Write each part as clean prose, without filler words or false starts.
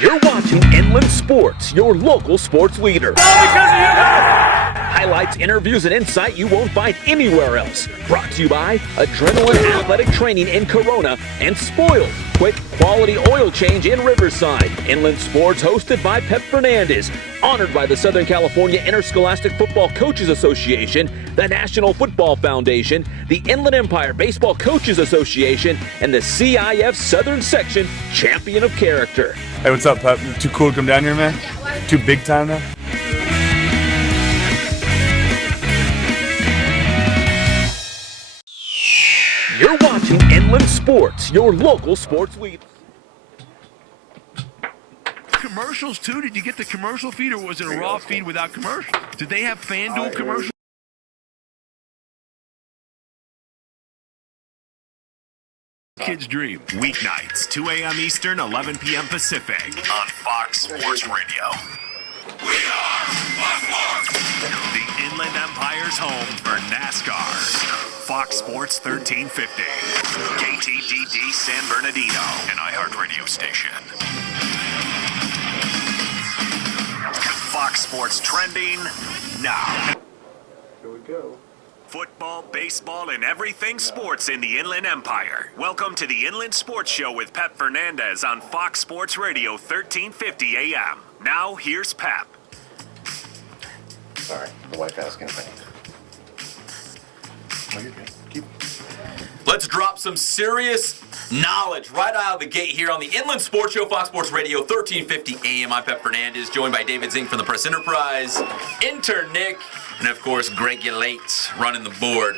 You're watching Inland Sports, your local sports leader. Highlights, interviews, and insight you won't find anywhere else. Brought to you by Adrenaline Athletic Training in Corona and Spoiled, quick quality oil change in Riverside. Inland Sports hosted by Pep Fernandez. Honored by the Southern California Interscholastic Football Coaches Association, the National Football Foundation, the Inland Empire Baseball Coaches Association, and the CIF Southern Section Champion of Character. Hey, what's up, Pep? Too cool to come down here, man? Too big time now? You're watching Inland Sports, your local sports leader. Commercials too? Did you get the commercial feed, or was it a raw feed without commercials? Did they have FanDuel commercials? Kids dream. Weeknights, 2 a.m. Eastern, 11 p.m. Pacific on Fox Sports Radio. We are Fox Sports! The Inland Empire's home for NASCAR. Fox Sports 1350. KTDD San Bernardino, an iHeartRadio station. Fox Sports trending now. Here we go. Football, baseball, and everything sports in the Inland Empire. Welcome to the Inland Sports Show with Pep Fernandez on Fox Sports Radio 1350 AM. Now, here's Pep. Sorry, the wife asking if I need. Oh, you're good. Keep. Let's drop some serious knowledge right out of the gate here on the Inland Sports Show, Fox Sports Radio, 1350 AM. I'm Pep Fernandez, joined by David Zink from the Press Enterprise, intern Nick, and of course, Greg Yelate running the board.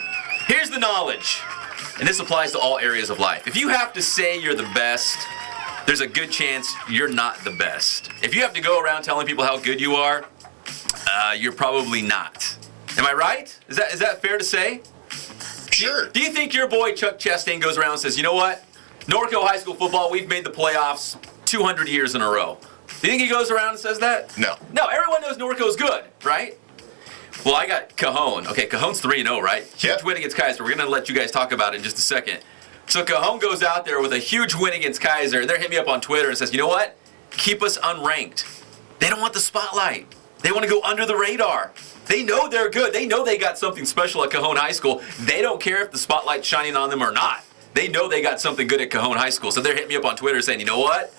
Here's the knowledge, and this applies to all areas of life. If you have to say you're the best, there's a good chance you're not the best. If you have to go around telling people how good you are, you're probably not. Am I right? Is that fair to say? Sure. Do you think your boy Chuck Chastain goes around and says, you know what? Norco High School football, we've made the playoffs 200 years in a row. Do you think he goes around and says that? No. No, everyone knows Norco's good, right? Well, I got Cajon. Okay, Cajon's 3-0, right? Huge win against Kaiser. We're going to let you guys talk about it in just a second. So Cajon goes out there with a huge win against Kaiser. They're hitting me up on Twitter and says, you know what? Keep us unranked. They don't want the spotlight. They want to go under the radar. They know they're good. They know they got something special at Cajon High School. They don't care if the spotlight's shining on them or not. They know they got something good at Cajon High School. So they're hitting me up on Twitter saying, you know what?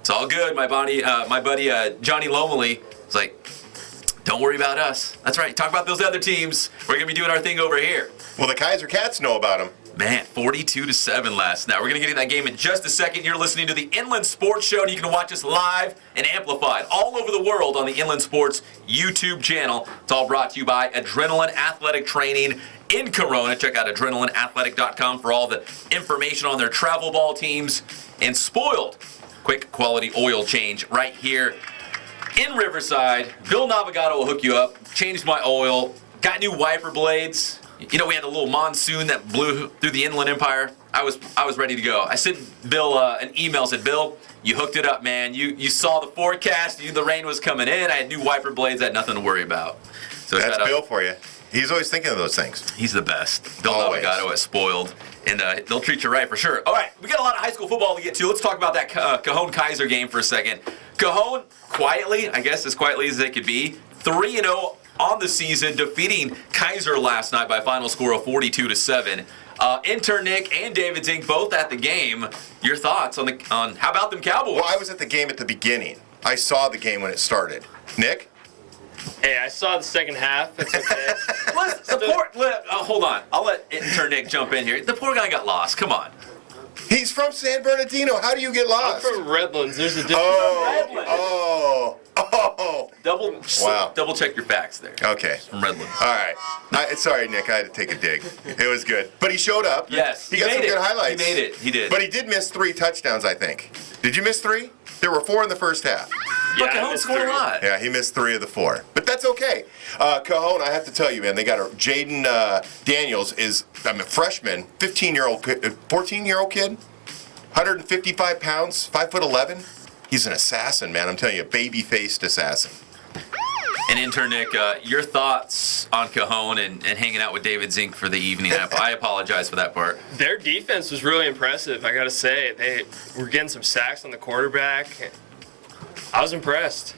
It's all good. My buddy Johnny Lomely is like, don't worry about us. That's right. Talk about those other teams. We're going to be doing our thing over here. Well, the Kaiser Cats know about him. Man, 42-7 last night. We're going to get into that game in just a second. You're listening to the Inland Sports Show, and you can watch us live and amplified all over the world on the Inland Sports YouTube channel. It's all brought to you by Adrenaline Athletic Training in Corona. Check out adrenalineathletic.com for all the information on their travel ball teams. And Spoiled, quick quality oil change right here in Riverside. Bill Navigato will hook you up. Changed my oil. Got new wiper blades. You know, we had a little monsoon that blew through the Inland Empire. I was ready to go. I sent Bill an email, said, Bill, you hooked it up, man. You saw the forecast. You knew the rain was coming in. I had new wiper blades. I had nothing to worry about. So That's Bill for you. He's always thinking of those things. He's the best. Bill Always. Navigato is Spoiled, and they'll treat you right for sure. All right, we got a lot of high school football to get to. Let's talk about that Cajon-Kaiser game for a second. Cajon, quietly, I guess as quietly as they could be, 3-0 on the season, defeating Kaiser last night by a final score of 42-7. Intern Nick and David Zink both at the game. Your thoughts on how about them Cowboys? Well, I was at the game at the beginning. I saw the game when it started. Nick? Hey, I saw the second half. It's okay. Hold on. I'll let intern Nick jump in here. The poor guy got lost. Come on. He's from San Bernardino. How do you get I'm lost? from Redlands. There's a difference. Oh. Double check your facts there. Okay. From Redlands. All right. Sorry, Nick. I had to take a dig. It was good. But he showed up. Yes. He got some good highlights. He made it. He did. But he did miss 3 touchdowns, I think. Did you miss 3? There were 4 in the first half. But Cajon scored a lot. Yeah, he missed 3 of the 4. But that's okay. Cajon, I have to tell you, man, they got Jaden Daniels is a freshman, 14-year-old kid, 155 pounds, 5'11". He's an assassin, man. I'm telling you, a baby-faced assassin. And intern Nick, your thoughts on Cajon and hanging out with David Zink for the evening. I apologize for that part. Their defense was really impressive, I got to say. They were getting some sacks on the quarterback. I was impressed.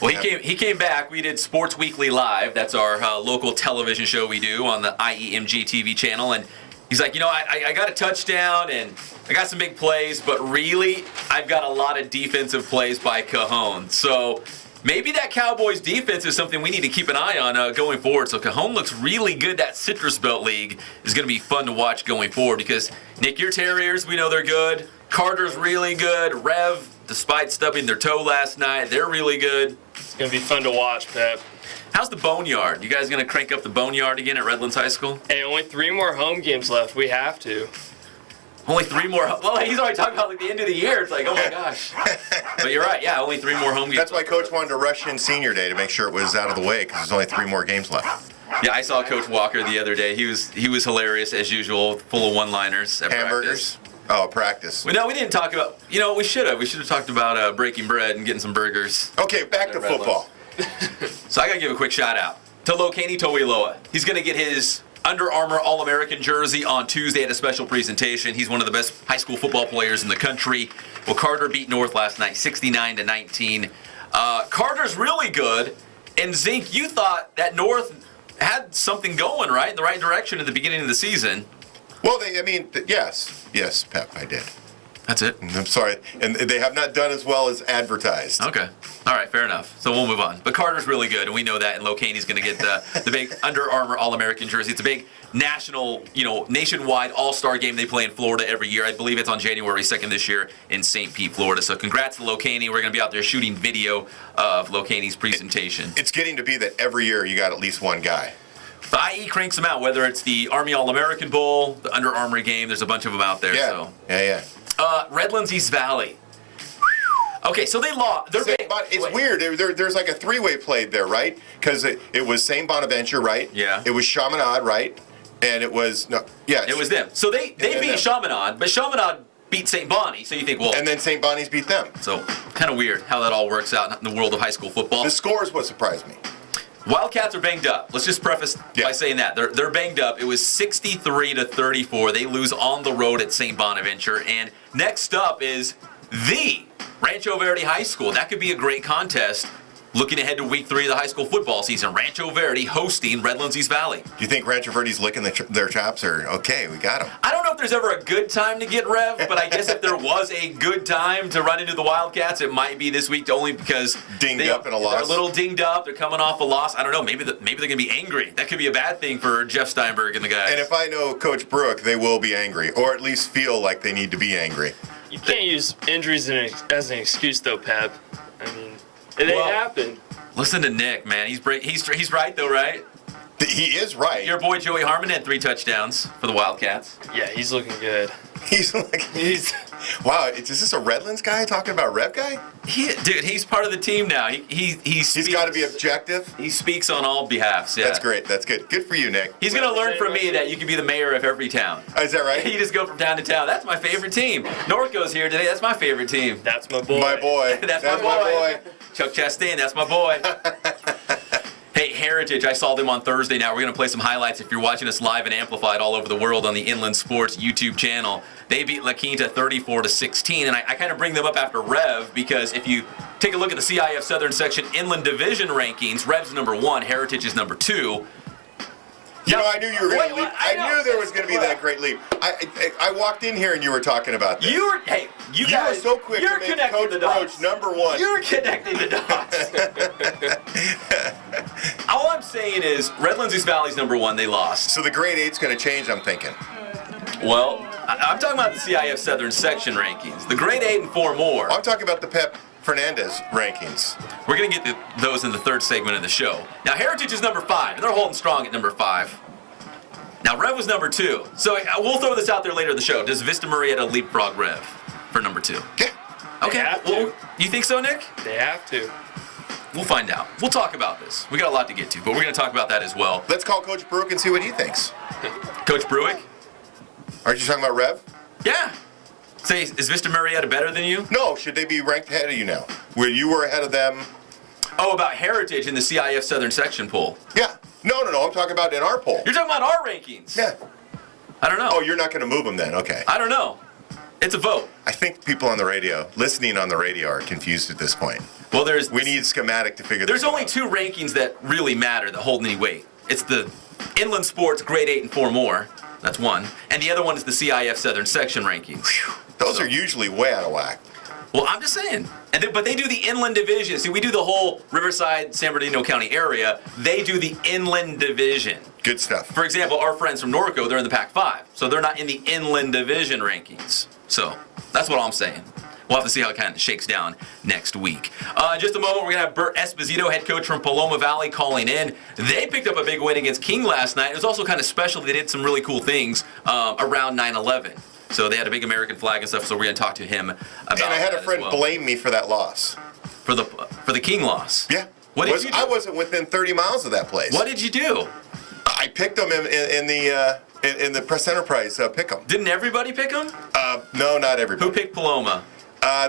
Well, he came back. We did Sports Weekly Live. That's our local television show we do on the IEMG TV channel. And he's like, I got a touchdown and I got some big plays, but really, I've got a lot of defensive plays by Cajon. So maybe that Cowboys defense is something we need to keep an eye on going forward. So Cajon looks really good. That Citrus Belt League is going to be fun to watch going forward because, Nick, your Terriers, we know they're good. Carter's really good. Rev, despite stubbing their toe last night, they're really good. It's going to be fun to watch, Pep. How's the Boneyard? You guys going to crank up the Boneyard again at Redlands High School? Hey, only 3 more home games left. We have to. Only 3 more. Well, he's already talking about like the end of the year. It's like, oh my gosh. But you're right. Yeah, only 3 more home games. That's why Coach wanted to rush in Senior Day to make sure it was out of the way because there's only 3 more games left. Yeah, I saw Coach Walker the other day. He was hilarious as usual, full of one-liners at Hamburgers. practice. Oh, practice. Well, no, we didn't talk about. We should have. We should have talked about breaking bread and getting some burgers. Okay, back to football. So I got to give a quick shout out to Lokani Toiloa. He's going to get his Under Armour All-American jersey on Tuesday at a special presentation. He's one of the best high school football players in the country. Well, Carter beat North last night, 69-19. Carter's really good. And Zink, you thought that North had something going right in the right direction at the beginning of the season. Well, yes, Pep, I did. That's it. I'm sorry, and they have not done as well as advertised. Okay. All right, fair enough. So we'll move on. But Carter's really good, and we know that, and Lokani's going to get the big Under Armour All-American jersey. It's a big national, nationwide all-star game they play in Florida every year. I believe it's on January 2nd this year in St. Pete, Florida. So congrats to Lokani. We're going to be out there shooting video of Lokani's presentation. It's getting to be that every year you got at least one guy. The IE cranks them out, whether it's the Army All-American Bowl, the Under Armour game. There's a bunch of them out there. Yeah, So. yeah. Redlands East Valley. Okay, so they lost. It's weird. There's like a 3-way played there, right? Because it was St. Bonaventure, right? Yeah. It was Chaminade, right? And it was It was them. So they beat Chaminade, but Chaminade beat St. Bonnie. So you think, well, and then St. Bonnie's beat them. So kind of weird how that all works out in the world of high school football. The score is what surprised me. Wildcats are banged up. Let's just preface by saying that. They're banged up. It was 63-34. They lose on the road at St. Bonaventure. And next up is the Rancho Verde High School. That could be a great contest. Looking ahead to week 3 of the high school football season, Rancho Verde hosting Redlands East Valley. Do you think Rancho Verde's licking their chops, or okay, we got them? I don't know if there's ever a good time to get Rev, but I guess if there was a good time to run into the Wildcats, it might be this week, only because dinged up in a loss. They're a little dinged up. They're coming off a loss. I don't know. Maybe they're going to be angry. That could be a bad thing for Jeff Steinberg and the guys. And if I know Coach Brook, they will be angry, or at least feel like they need to be angry. You can't use injuries as an excuse, though, Pep. I mean, it ain't happened. Listen to Nick, man. He's right, though, right? He is right. Your boy Joey Harmon had 3 touchdowns for the Wildcats. Yeah, he's looking good. Wow, is this a Redlands guy talking about Rev guy? Dude, he's part of the team now. He's got to be objective. He speaks on all behalfs. Yeah. That's great. That's good. Good for you, Nick. He's going to learn from me that you can be the mayor of every town. Oh, is that right? You just go from town to town. That's my favorite team. Norco's here today. That's my favorite team. That's my boy. My boy. That's my boy. Chuck Chastain, that's my boy. Hey, Heritage, I saw them on Thursday. Now we're going to play some highlights if you're watching us live and amplified all over the world on the Inland Sports YouTube channel. They beat La Quinta 34-16, and I kind of bring them up after Rev because if you take a look at the CIF Southern Section Inland Division rankings, Rev's number 1, Heritage is number 2. I knew you were going to leap. I knew there was going to be that great leap. I walked in here and you were talking about this. You guys were so quick to make Coach Broach number 1. You're connecting the dots. All I'm saying is Redlands East Valley's number 1. They lost. So the grade 8's going to change, I'm thinking. Well, I'm talking about the CIF Southern Section rankings. The grade 8 and 4 more. I'm talking about the Pep Fernandez rankings. We're going to get those in the 3rd segment of the show. Now, Heritage is number 5, and they're holding strong at number 5. Now, Rev was number 2. So we'll throw this out there later in the show. Does Vista Marietta leapfrog Rev for number 2? Yeah. Okay. Well, you think so, Nick? They have to. We'll find out. We'll talk about this. We got a lot to get to, but we're going to talk about that as well. Let's call Coach Brook and see what he thinks. Coach Bruick? Aren't you talking about Rev? Yeah. Say, is Vista Marietta better than you? No. Should they be ranked ahead of you now? Where you were ahead of them? Oh, about Heritage in the CIF Southern Section poll. Yeah. No. I'm talking about in our poll. You're talking about our rankings. Yeah. I don't know. Oh, you're not going to move them then? Okay. I don't know. It's a vote. I think people on the radio, listening on the radio, are confused at this point. Well, We need schematic to figure this out. There's only two rankings that really matter that hold any weight. It's the Inland Sports Grade 8 and 4 more. That's one. And the other one is the CIF Southern Section rankings. Those are usually way out of whack. Well, I'm just saying. But they do the Inland Division. See, we do the whole Riverside, San Bernardino County area. They do the Inland Division. Good stuff. For example, our friends from Norco, they're in the Pac-5. So they're not in the Inland Division rankings. So that's what I'm saying. We'll have to see how it kind of shakes down next week. In just a moment, we're going to have Bert Esposito, head coach from Paloma Valley, calling in. They picked up a big win against King last night. It was also kind of special. They did some really cool things around 9/11. So they had a big American flag and stuff, so we're going to talk to him about that. And I had a friend well. blame me for that loss. For the King loss? Yeah. What did you do? I wasn't within 30 miles of that place. What did you do? I picked them in the Press Enterprise pick 'em. Didn't everybody pick him? No, not everybody. Who picked Paloma?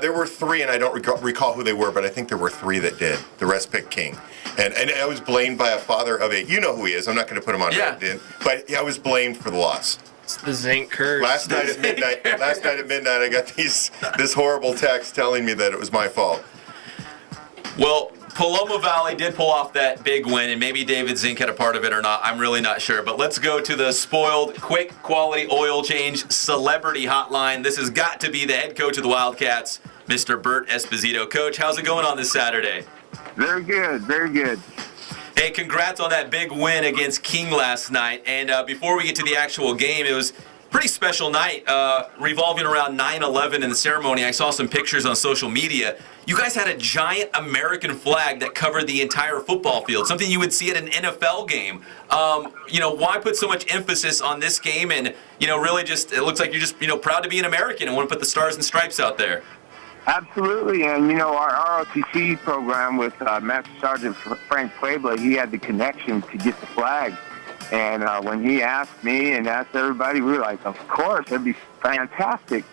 There were three, and I don't recall who they were, but I think there were three that did. The rest picked King. And I was blamed by a father of a, you know who he is, I'm not going to put him on LinkedIn, but I was blamed for the loss. It's the zinc curse. Last night at midnight, I got this horrible text telling me that it was my fault. Well, Paloma Valley did pull off that big win, and maybe David Zink had a part of it or not. I'm really not sure. But let's go to the spoiled, quick quality oil change celebrity hotline. This has got to be the head coach of the Wildcats, Mr. Bert Esposito. Coach, how's it going on this Saturday? Very good, very good. Hey, congrats on that big win against King last night. And before we get to the actual game, it was a pretty special night revolving around 9/11 in the ceremony. I saw some pictures on social media. You guys had a giant American flag that covered the entire football field, something you would see at an NFL game. Why put so much emphasis on this game? And, really just, it looks like you're just, proud to be an American and want to put the stars and stripes out there. Absolutely, and our ROTC program with Master Sergeant Frank Puebla, he had the connection to get the flag. And when he asked me and asked everybody, we were like, of course, that'd be fantastic.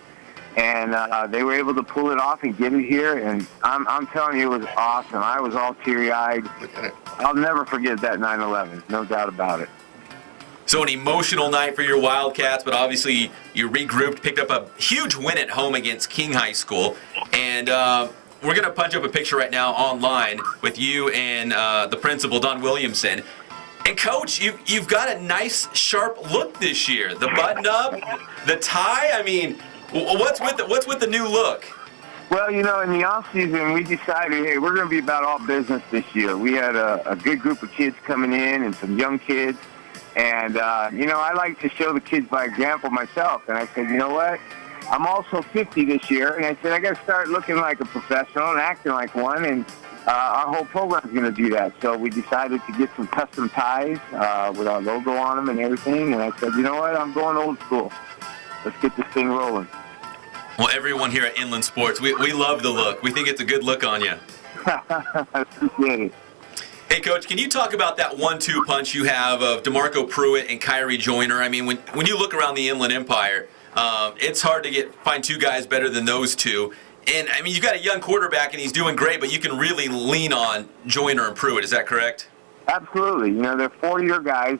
And they were able to pull it off and get it here, and I'm telling you, it was awesome. I was all teary-eyed. I'll never forget that 9/11, no doubt about it. So an emotional night for your Wildcats, but obviously you regrouped, picked up a huge win at home against King High School. And we're going to punch up a picture right now online with you and the principal, Don Williamson. And, Coach, you've got a nice, sharp look this year. The button-up, the tie, I mean, what's with the new look? Well, in the off-season, we decided, hey, we're going to be about all business this year. We had a good group of kids coming in and some young kids. And, I like to show the kids by example myself. And I said, you know what? I'm also 50 this year. And I said, I got to start looking like a professional and acting like one. And our whole program's going to do that. So we decided to get some custom ties with our logo on them and everything. And I said, you know what? I'm going old school. Let's get this thing rolling. Well, everyone here at Inland Sports, we love the look. We think it's a good look on you. I appreciate it. Hey, Coach, can you talk about that 1-2 punch you have of DeMarco Pruitt and Kyrie Joyner? I mean, when you look around the Inland Empire, it's hard to find two guys better than those two. And, I mean, you've got a young quarterback, and he's doing great, but you can really lean on Joyner and Pruitt. Is that correct? Absolutely. They're 4-year guys.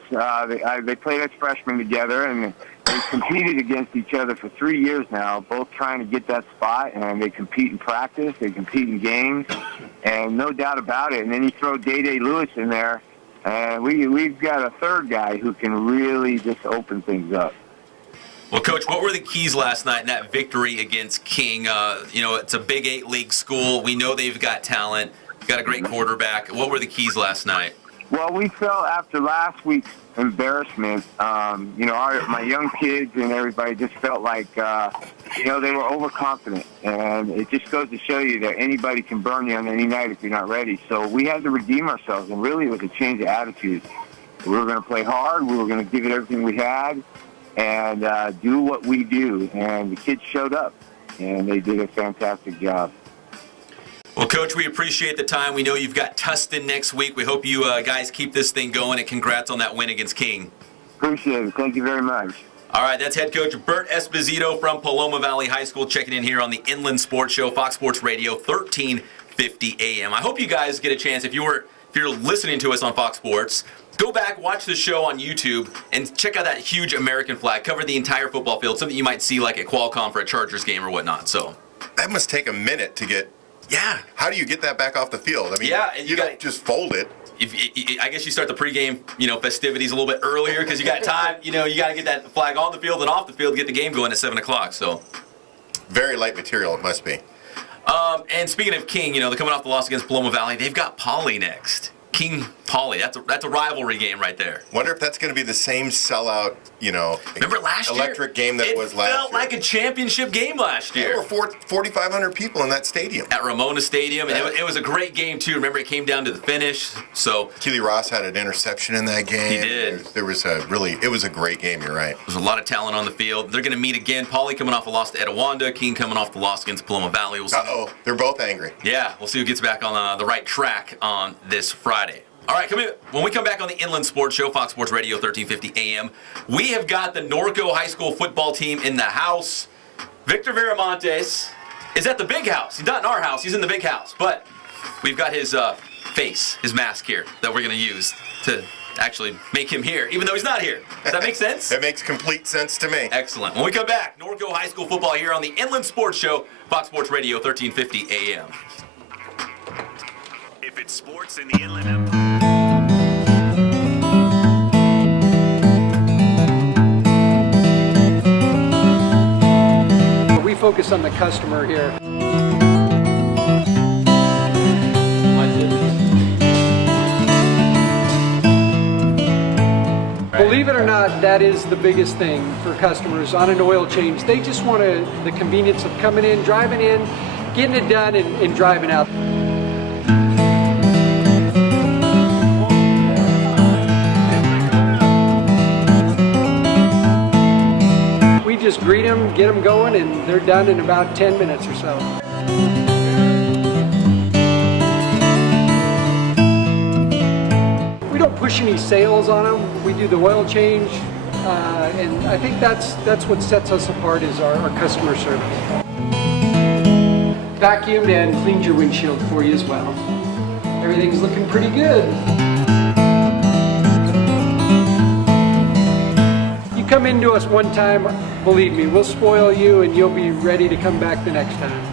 They played as freshmen together, and they've competed against each other for 3 years now, both trying to get that spot, and they compete in practice, they compete in games, and no doubt about it. And then you throw Day-Day Lewis in there, and we've got a third guy who can really just open things up. Well, Coach, what were the keys last night in that victory against King? It's a Big 8 league school. We know they've got talent, got a great quarterback. What were the keys last night? Well, we felt after last week's embarrassment, my young kids and everybody just felt like, they were overconfident. And it just goes to show you that anybody can burn you on any night if you're not ready. So we had to redeem ourselves, and really it was a change of attitude. We were going to play hard. We were going to give it everything we had and do what we do. And the kids showed up, and they did a fantastic job. Well, Coach, we appreciate the time. We know you've got Tustin next week. We hope you guys keep this thing going, and congrats on that win against King. Appreciate it. Thank you very much. All right, that's head coach Bert Esposito from Paloma Valley High School checking in here on the Inland Sports Show, Fox Sports Radio, 1350 AM. I hope you guys get a chance, if you're listening to us on Fox Sports, Go back, watch the show on YouTube, and check out that huge American flag. Cover the entire football field, something you might see like at Qualcomm for a Chargers game or whatnot. So that must take a minute to get. Yeah. How do you get that back off the field? I mean, you don't just fold it. I guess you start the pregame, festivities a little bit earlier because you got time. You got to get that flag on the field and off the field to get the game going at 7 o'clock. So very light material, it must be. And speaking of King, they're coming off the loss against Paloma Valley. They've got Poly next. King Poly. That's a rivalry game right there. Wonder if that's going to be the same sellout, remember last year? Electric game that was last year. It felt like a championship game last year. There were 4,500 people in that stadium. At Ramona Stadium. And it was a great game, too. Remember, it came down to the finish. So Keely Ross had an interception in that game. He did. It was a great game, you're right. There's a lot of talent on the field. They're going to meet again. Poly coming off a loss to Etowanda. King coming off the loss against Paloma Valley. We'll see. Uh-oh, they're both angry. Yeah, we'll see who gets back on the right track on this Friday. All right, when we come back on the Inland Sports Show, Fox Sports Radio 1350 AM, we have got the Norco High School football team in the house. Victor Viramaontes is at the big house. He's not in our house. He's in the big house. But we've got his face, his mask here that we're going to use to actually make him here, even though he's not here. Does that make sense? It makes complete sense to me. Excellent. When we come back, Norco High School football here on the Inland Sports Show, Fox Sports Radio 1350 AM. If it's sports in the Inland Empire. We focus on the customer here. Believe it or not, that is the biggest thing for customers on an oil change. They just want the convenience of coming in, driving in, getting it done, and driving out. We just greet them, get them going, and they're done in about 10 minutes or so. We don't push any sales on them. We do the oil change, and I think that's what sets us apart is our customer service. Vacuumed and cleaned your windshield for you as well. Everything's looking pretty good. You come into us one time, believe me, we'll spoil you and you'll be ready to come back the next time.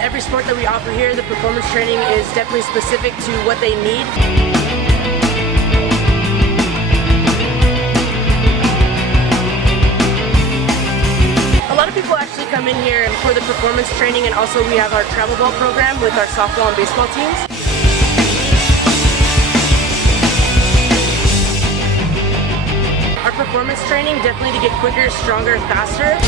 Every sport that we offer here, the performance training is definitely specific to what they need. A lot of people actually come in here for the performance training, and also we have our travel ball program with our softball and baseball teams. Our performance training definitely to get quicker, stronger, faster.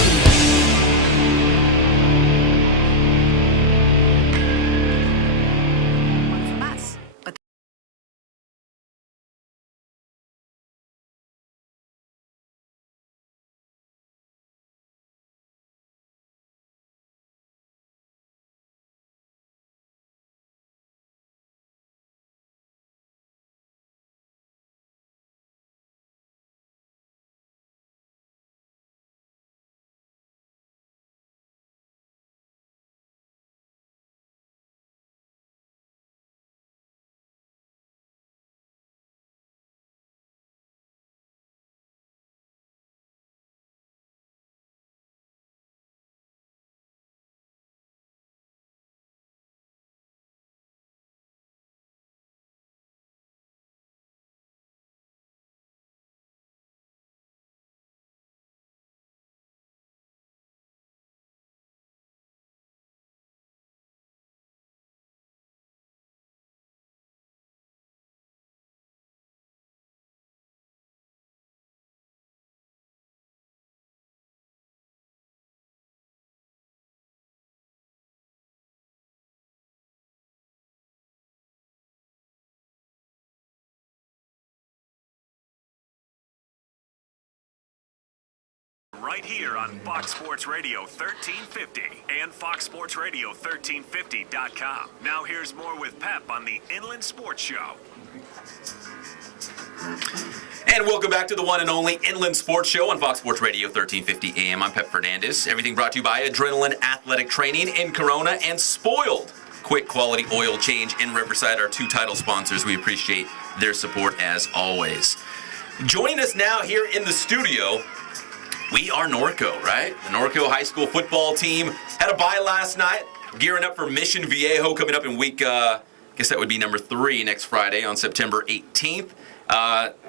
Right here on Fox Sports Radio 1350 and foxsportsradio1350.com. Now here's more with Pep on the Inland Sports Show. And welcome back to the one and only Inland Sports Show on Fox Sports Radio 1350 AM. I'm Pep Fernandez. Everything brought to you by Adrenaline Athletic Training in Corona and Spoiled Quick Quality Oil Change in Riverside, our two title sponsors. We appreciate their support as always. Joining us now here in the studio, we are Norco, right? The Norco High School football team had a bye last night, gearing up for Mission Viejo coming up in week, I guess that would be number 3 next Friday on September 18th.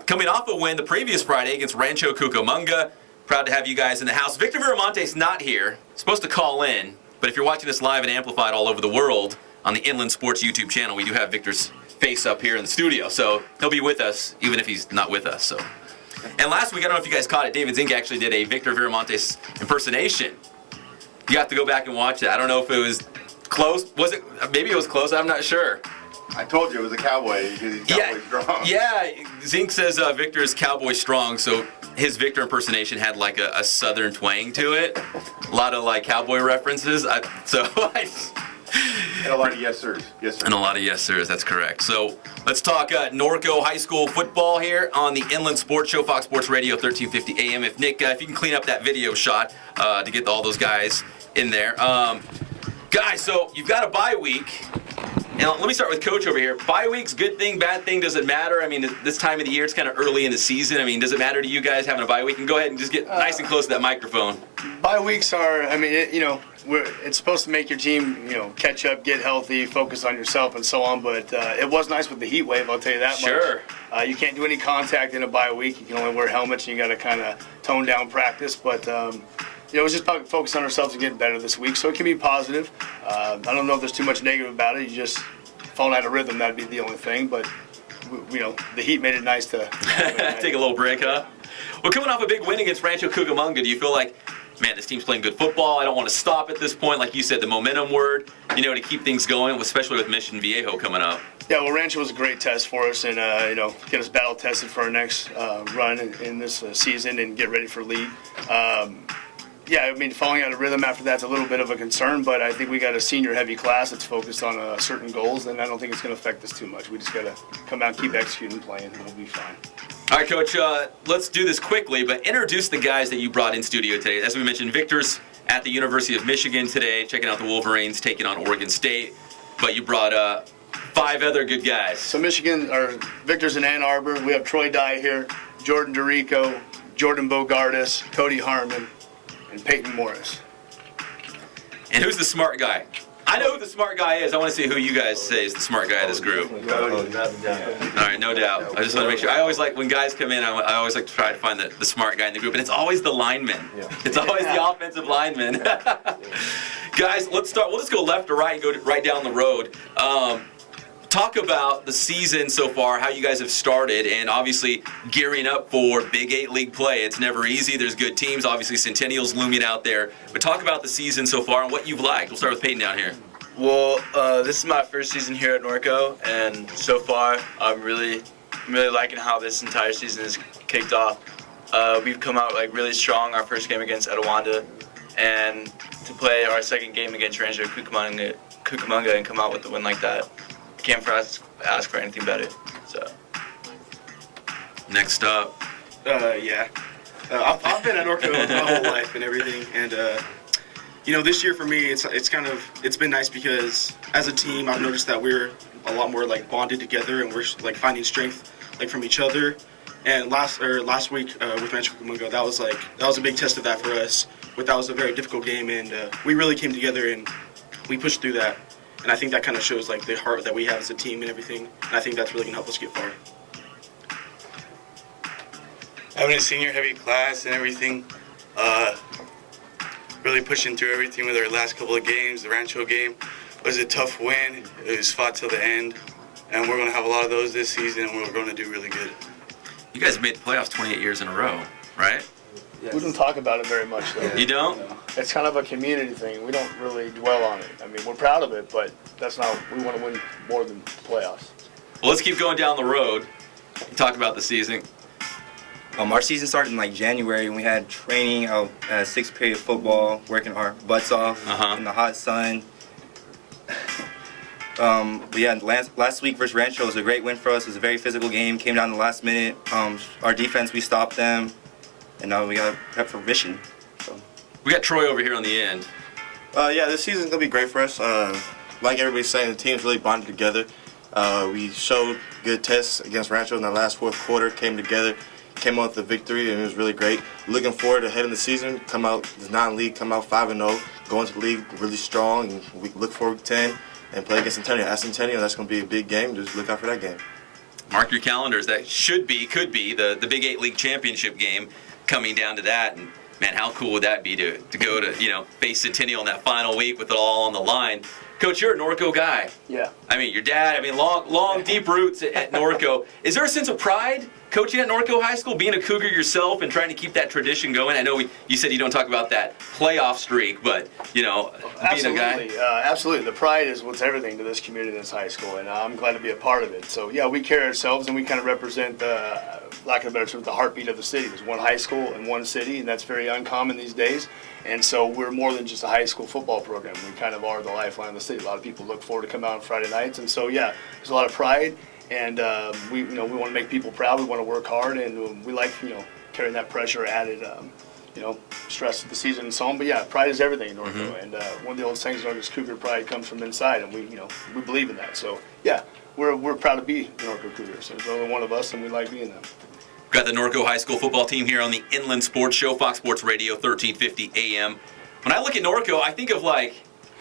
Coming off a win the previous Friday against Rancho Cucamonga. Proud to have you guys in the house. Victor Viramaontes not here. Supposed to call in, but if you're watching us live and amplified all over the world on the Inland Sports YouTube channel, we do have Victor's face up here in the studio, so he'll be with us even if he's not with us. So, and last week, I don't know if you guys caught it, David Zink actually did a Victor Viramaontes impersonation. You have to go back and watch it. I don't know if it was close. Was it? Maybe it was close. I'm not sure. I told you it was a cowboy because he's cowboy strong. Yeah, Zink says Victor is cowboy strong, so his Victor impersonation had like a southern twang to it. A lot of like cowboy references. And a lot of yes sirs. Yes sir. And a lot of yes sirs, that's correct. So let's talk Norco High School football here on the Inland Sports Show, Fox Sports Radio 1350 AM. If Nick, if you can clean up that video shot to get all those guys in there. Guys, so you've got a bye week. And let me start with Coach over here. Bye weeks, good thing, bad thing, does it matter? I mean, this time of the year, it's kind of early in the season. I mean, does it matter to you guys having a bye week? And go ahead and just get nice and close to that microphone. Bye weeks are, I mean, it's supposed to make your team, catch up, get healthy, focus on yourself and so on. But it was nice with the heat wave, I'll tell you that much. Sure. You can't do any contact in a bye week. You can only wear helmets, and you got to kind of tone down practice. But it was just about focus on ourselves and getting better this week. So it can be positive. I don't know if there's too much negative about it. You just falling out of rhythm, that'd be the only thing. But, the heat made it nice to take a little break, huh? Well, coming off a big win against Rancho Cucamonga, do you feel like, man, this team's playing good football, I don't want to stop at this point? Like you said, the momentum word, to keep things going, especially with Mission Viejo coming up. Yeah, well, Rancho was a great test for us, and get us battle tested for our next run in this season and get ready for league. Yeah, I mean, falling out of rhythm after that's a little bit of a concern, but I think we got a senior-heavy class that's focused on certain goals, and I don't think it's going to affect us too much. We just got to come out, keep executing, playing, and we'll be fine. All right, Coach, let's do this quickly, but introduce the guys that you brought in studio today. As we mentioned, Victor's at the University of Michigan today, checking out the Wolverines, taking on Oregon State, but you brought 5 other good guys. So Victor's in Ann Arbor. We have Troy Dye here, Jordan DeRico, Jordan Bogardus, Cody Harmon, and Peyton Morris. And who's the smart guy? I know who the smart guy is. I want to see who you guys say is the smart guy of this group. All right, no doubt. I just want to make sure. I always like when guys come in, I always like to try to find the smart guy in the group, and it's always the lineman. Yeah. It's always the offensive lineman. Guys, let's start. We'll just go left to right and go right down the road. Talk about the season so far, how you guys have started, and obviously gearing up for Big 8 League play. It's never easy. There's good teams. Obviously, Centennial's looming out there. But talk about the season so far and what you've liked. We'll start with Peyton down here. Well, this is my first season here at Norco, and so far I'm really liking how this entire season has kicked off. We've come out really strong our first game against Etowanda, and to play our second game against Rancho Cucamonga and come out with a win like that. Can't ask for anything better. So. Next up. I've been at Norco my whole life and everything, and this year for me, it's been nice because as a team, I've noticed that we're a lot more bonded together, and we're finding strength from each other. And last week with Rancho Cucamonga, that was a big test of that for us. But that was a very difficult game, and we really came together and we pushed through that. And I think that kind of shows the heart that we have as a team and everything. And I think that's really going to help us get far. Having a senior-heavy class and everything, really pushing through everything with our last couple of games. The Rancho game was a tough win. It was fought till the end. And we're going to have a lot of those this season, and we're going to do really good. You guys made the playoffs 28 years in a row, right? Yes. We don't talk about it very much, though. You don't? It's kind of a community thing. We don't really dwell on it. I mean, we're proud of it, but that's not. We want to win more than playoffs. Well, let's keep going down the road. Talk about the season. Our season started in January, and we had training, 6th period football, working our butts off in the hot sun. Yeah, last week versus Rancho was a great win for us. It was a very physical game. Came down to the last minute. Our defense, we stopped them, and now we got to prep for mission. So. We got Troy over here on the end. Yeah, this season's gonna be great for us. Like everybody's saying, the team's really bonded together. We showed good tests against Rancho in the last fourth quarter. Came together, came out with the victory, and it was really great. Looking forward to head in the season. Come out the non-league, come out 5-0, go into the league really strong, and we look forward to 10 and play against Centennial. At Centennial, that's gonna be a big game. Just look out for that game. Mark your calendars. That could be the Big 8 League Championship game coming down to that. And man, how cool would that be to go to, face Centennial in that final week with it all on the line. Coach, you're a Norco guy. Yeah. I mean, your dad, long, deep roots at Norco. Is there a sense of pride coaching at Norco High School, being a Cougar yourself and trying to keep that tradition going? I know you said you don't talk about that playoff streak, but, being a guy. Absolutely. The pride is what's everything to this community and this high school, and I'm glad to be a part of it. So, yeah, we carry ourselves, and we kind of represent, lack of a better term, the heartbeat of the city. There's one high school and one city, and that's very uncommon these days. And so we're more than just a high school football program. We kind of are the lifeline of the city. A lot of people look forward to come out on Friday nights. And so, yeah, there's a lot of pride. And we want to make people proud. We want to work hard. And we like, carrying that pressure, added, stress of the season and so on. But, yeah, pride is everything in Norco. Mm-hmm. And one of the old sayings is Cougar pride comes from inside. And we believe in that. So, yeah, we're proud to be the Norco Cougars. There's only one of us, and we like being them. Got the Norco High School football team here on the Inland Sports Show, Fox Sports Radio, 1350 AM. When I look at Norco, I think of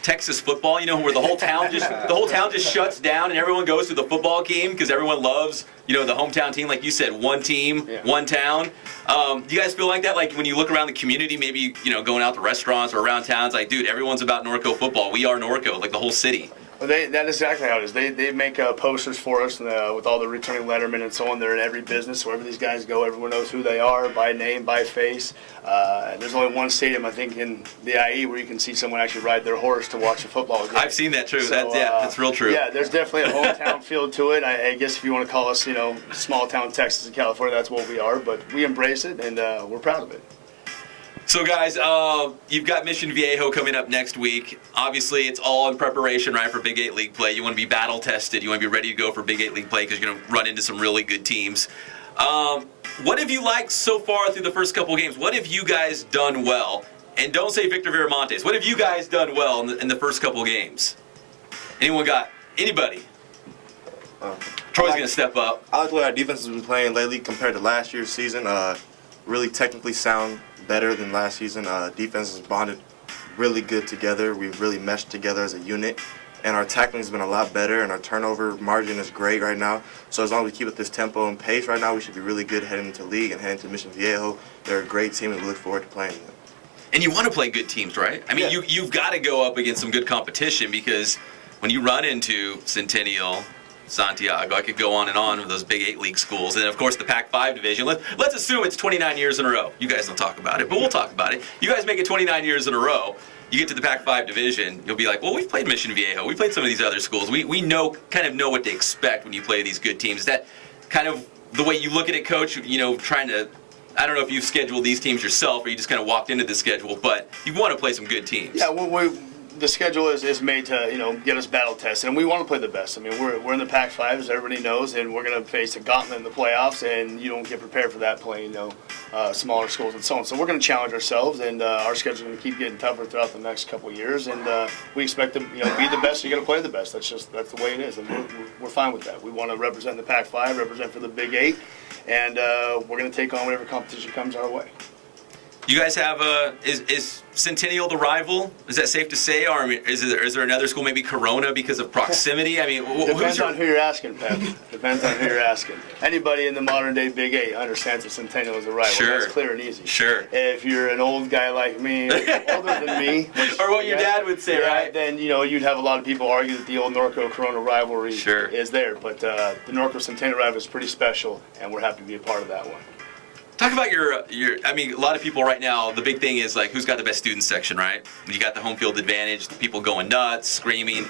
Texas football, where the whole town just shuts down and everyone goes to the football game because everyone loves, the hometown team. Like you said, one team, one town. Do you guys feel like that? Like when you look around the community, maybe, going out to restaurants or around towns, like, dude, everyone's about Norco football. We are Norco, like the whole city. Well, that is exactly how it is. They make posters for us with all the returning lettermen and so on. They're in every business. Wherever these guys go, everyone knows who they are by name, by face. There's only one stadium, I think, in the IE where you can see someone actually ride their horse to watch a football game. I've seen that, true. So, that's real true. Yeah, there's definitely a hometown feel to it. I guess if you want to call us, small town Texas and California, that's what we are. But we embrace it, and we're proud of it. So, guys, you've got Mission Viejo coming up next week. Obviously, it's all in preparation, right, for Big 8 League play. You want to be battle-tested. You want to be ready to go for Big 8 League play because you're going to run into some really good teams. What have you liked so far through the first couple of games? What have you guys done well? And don't say Victor Viramaontes. What have you guys done well in the first couple of games? Anybody? Troy's going to step up. I like the way our defense has been playing lately compared to last year's season. Really technically sound, better than last season. Defense has bonded really good together. We've really meshed together as a unit, and our tackling has been a lot better, and our turnover margin is great right now. So as long as we keep at this tempo and pace right now, we should be really good heading into league and heading to Mission Viejo. They're a great team, and we look forward to playing them. And you want to play good teams, right? I mean, you've got to go up against some good competition because when you run into Centennial, Santiago, I could go on and on with those Big 8 League schools. And, of course, the Pac-5 division. Let's assume it's 29 years in a row. You guys don't talk about it, but we'll talk about it. You guys make it 29 years in a row. You get to the Pac-5 division, you'll be like, well, we've played Mission Viejo. We played some of these other schools. We kind of know what to expect when you play these good teams. Is that kind of the way you look at it, Coach? Trying to, I don't know if you've scheduled these teams yourself or you just kind of walked into the schedule, but you want to play some good teams. Yeah, the schedule is made to get us battle tested, and we want to play the best. I mean, we're in the Pac-5, as everybody knows, and we're going to face a gauntlet in the playoffs, and you don't get prepared for that playing smaller schools and so on. So we're going to challenge ourselves, and our schedule is going to keep getting tougher throughout the next couple of years, and we expect to be the best. So you got to play the best. That's the way it is, and we're fine with that. We want to represent the Pac-5, represent for the Big 8, and we're going to take on whatever competition comes our way. You guys have is Centennial the rival? Is that safe to say, or is there another school, maybe Corona, because of proximity? I mean, depends on who you're asking, Pep. Depends on who you're asking. Anybody in the modern day Big 8 understands that Centennial is a rival. Sure. That's clear and easy. Sure. If you're an old guy like me, older than me, or what your dad would say, right? Then you'd have a lot of people argue that the old Norco Corona rivalry is there, but the Norco Centennial rivalry is pretty special, and we're happy to be a part of that one. Talk about your. I mean, a lot of people right now, the big thing is like, who's got the best student section, right? You got the home field advantage, people going nuts, screaming.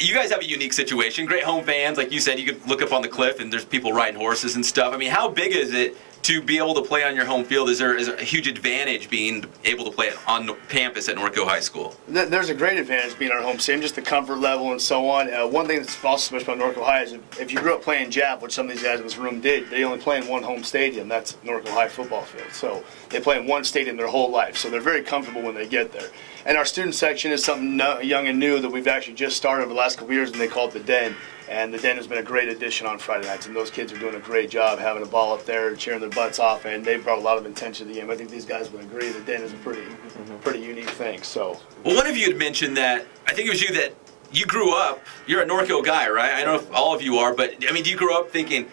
You guys have a unique situation. Great home fans, like you said, you could look up on the cliff and there's people riding horses and stuff. I mean, how big is it to be able to play on your home field? Is there a huge advantage being able to play on campus at Norco High School? There's a great advantage being our home stadium, just the comfort level and so on. One thing that's also special about Norco High is if you grew up playing JAV, which some of these guys in this room did, they only play in one home stadium. That's Norco High football field. So they play in one stadium their whole life. So they're very comfortable when they get there. And our student section is something young and new that we've actually just started over the last couple of years, and they call it the Den. And the Den has been a great addition on Friday nights, and those kids are doing a great job having a ball up there, cheering their butts off, and they've brought a lot of attention to the game. I think these guys would agree the Den is a pretty unique thing. So, well, one of you had mentioned that, I think it was you, that you grew up, you're a Norco guy, right? I don't know if all of you are, but I mean, do you grow up thinking,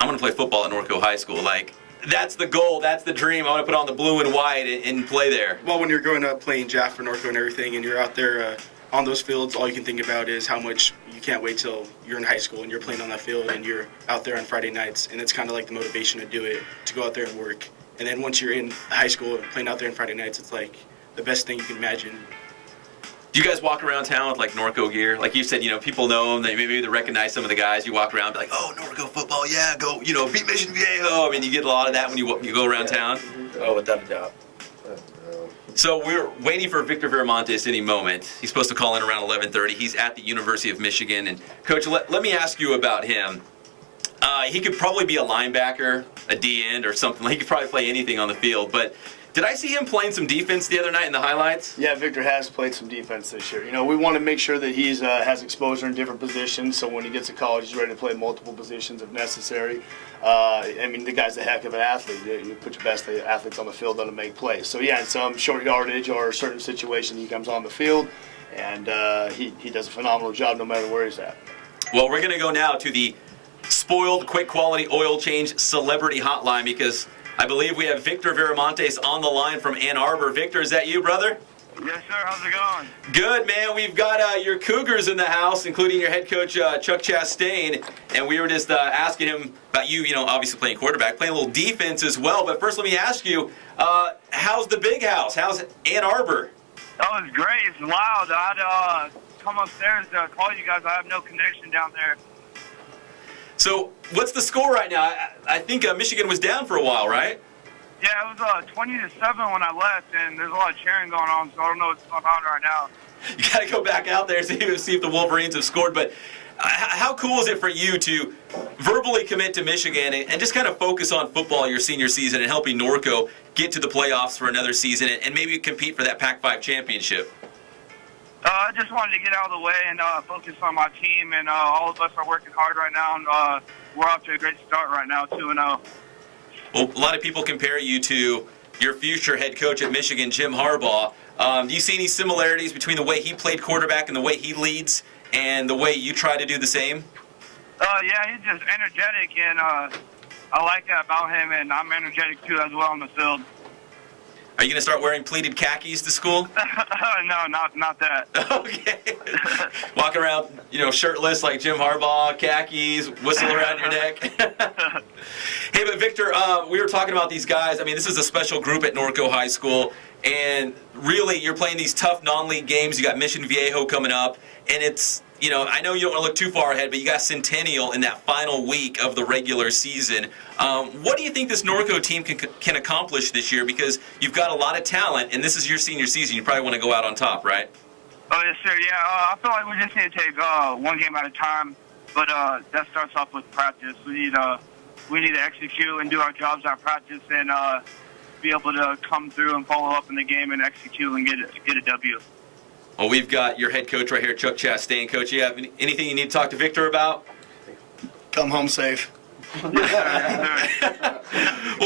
I'm going to play football at Norco High School? Like, that's the goal, that's the dream. I want to put on the blue and white and play there. Well, when you're growing up playing JAF for Norco and everything, and you're out there on those fields, all you can think about is how much you can't wait till you're in high school and you're playing on that field and you're out there on Friday nights, and it's kind of like the motivation to do it, to go out there and work. And then once you're in high school and playing out there on Friday nights, it's like the best thing you can imagine. Do you guys walk around town with like Norco gear? Like you said, people know them. Maybe they recognize some of the guys. You walk around and be like, oh, Norco football, yeah, go, beat Mission Viejo. I mean, you get a lot of that when you go around town. Oh, without a doubt. So we're waiting for Victor Viramaontes any moment. He's supposed to call in around 11:30. He's at the University of Michigan. And Coach, let me ask you about him. He could probably be a linebacker, a D-end, or something. He could probably play anything on the field. But did I see him playing some defense the other night in the highlights? Yeah, Victor has played some defense this year. We want to make sure that he's has exposure in different positions, so when he gets to college, he's ready to play multiple positions if necessary. The guy's a heck of an athlete. You put your best athletes on the field, let him make plays. So, yeah, in some short yardage or certain situation, he comes on the field, and he does a phenomenal job no matter where he's at. Well, we're going to go now to the Spoiled Quick Quality Oil Change Celebrity Hotline because I believe we have Victor Viramaontes on the line from Ann Arbor. Victor, is that you, brother? Yes, sir. How's it going? Good, man. We've got your Cougars in the house, including your head coach, Chuck Chastain, and we were just asking him about you, obviously playing quarterback, playing a little defense as well. But first, let me ask you, how's the big house? How's Ann Arbor? Oh, it's great. It's loud. I had to come upstairs to call you guys. I have no connection down there. So, what's the score right now? I think Michigan was down for a while, right? Yeah, it was 20-7 when I left, and there's a lot of cheering going on, so I don't know what's going on right now. You got to go back out there and see if the Wolverines have scored. But how cool is it for you to verbally commit to Michigan and just kind of focus on football your senior season and helping Norco get to the playoffs for another season and maybe compete for that Pac-5 championship? I just wanted to get out of the way and focus on my team, and all of us are working hard right now, and we're off to a great start right now, 2-0. Well, a lot of people compare you to your future head coach at Michigan, Jim Harbaugh. Do you see any similarities between the way he played quarterback and the way he leads and the way you try to do the same? Yeah, he's just energetic, and I like that about him, and I'm energetic too as well on the field. Are you going to start wearing pleated khakis to school? No, not that. Okay. Walk around, shirtless like Jim Harbaugh, khakis, whistle around your neck. Hey, but Victor, we were talking about these guys. I mean, this is a special group at Norco High School, and really, you're playing these tough non-league games. You got Mission Viejo coming up, and it's, I know you don't want to look too far ahead, but you got Centennial in that final week of the regular season. What do you think this Norco team can accomplish this year? Because you've got a lot of talent, and this is your senior season. You probably want to go out on top, right? Oh, yes, sir. Yeah, I feel like we just need to take one game at a time, but that starts off with practice. We need to execute and do our jobs at practice and be able to come through and follow up in the game and execute and get a W. Well, we've got your head coach right here, Chuck Chastain. Coach, you have anything you need to talk to Victor about? Come home safe. Well,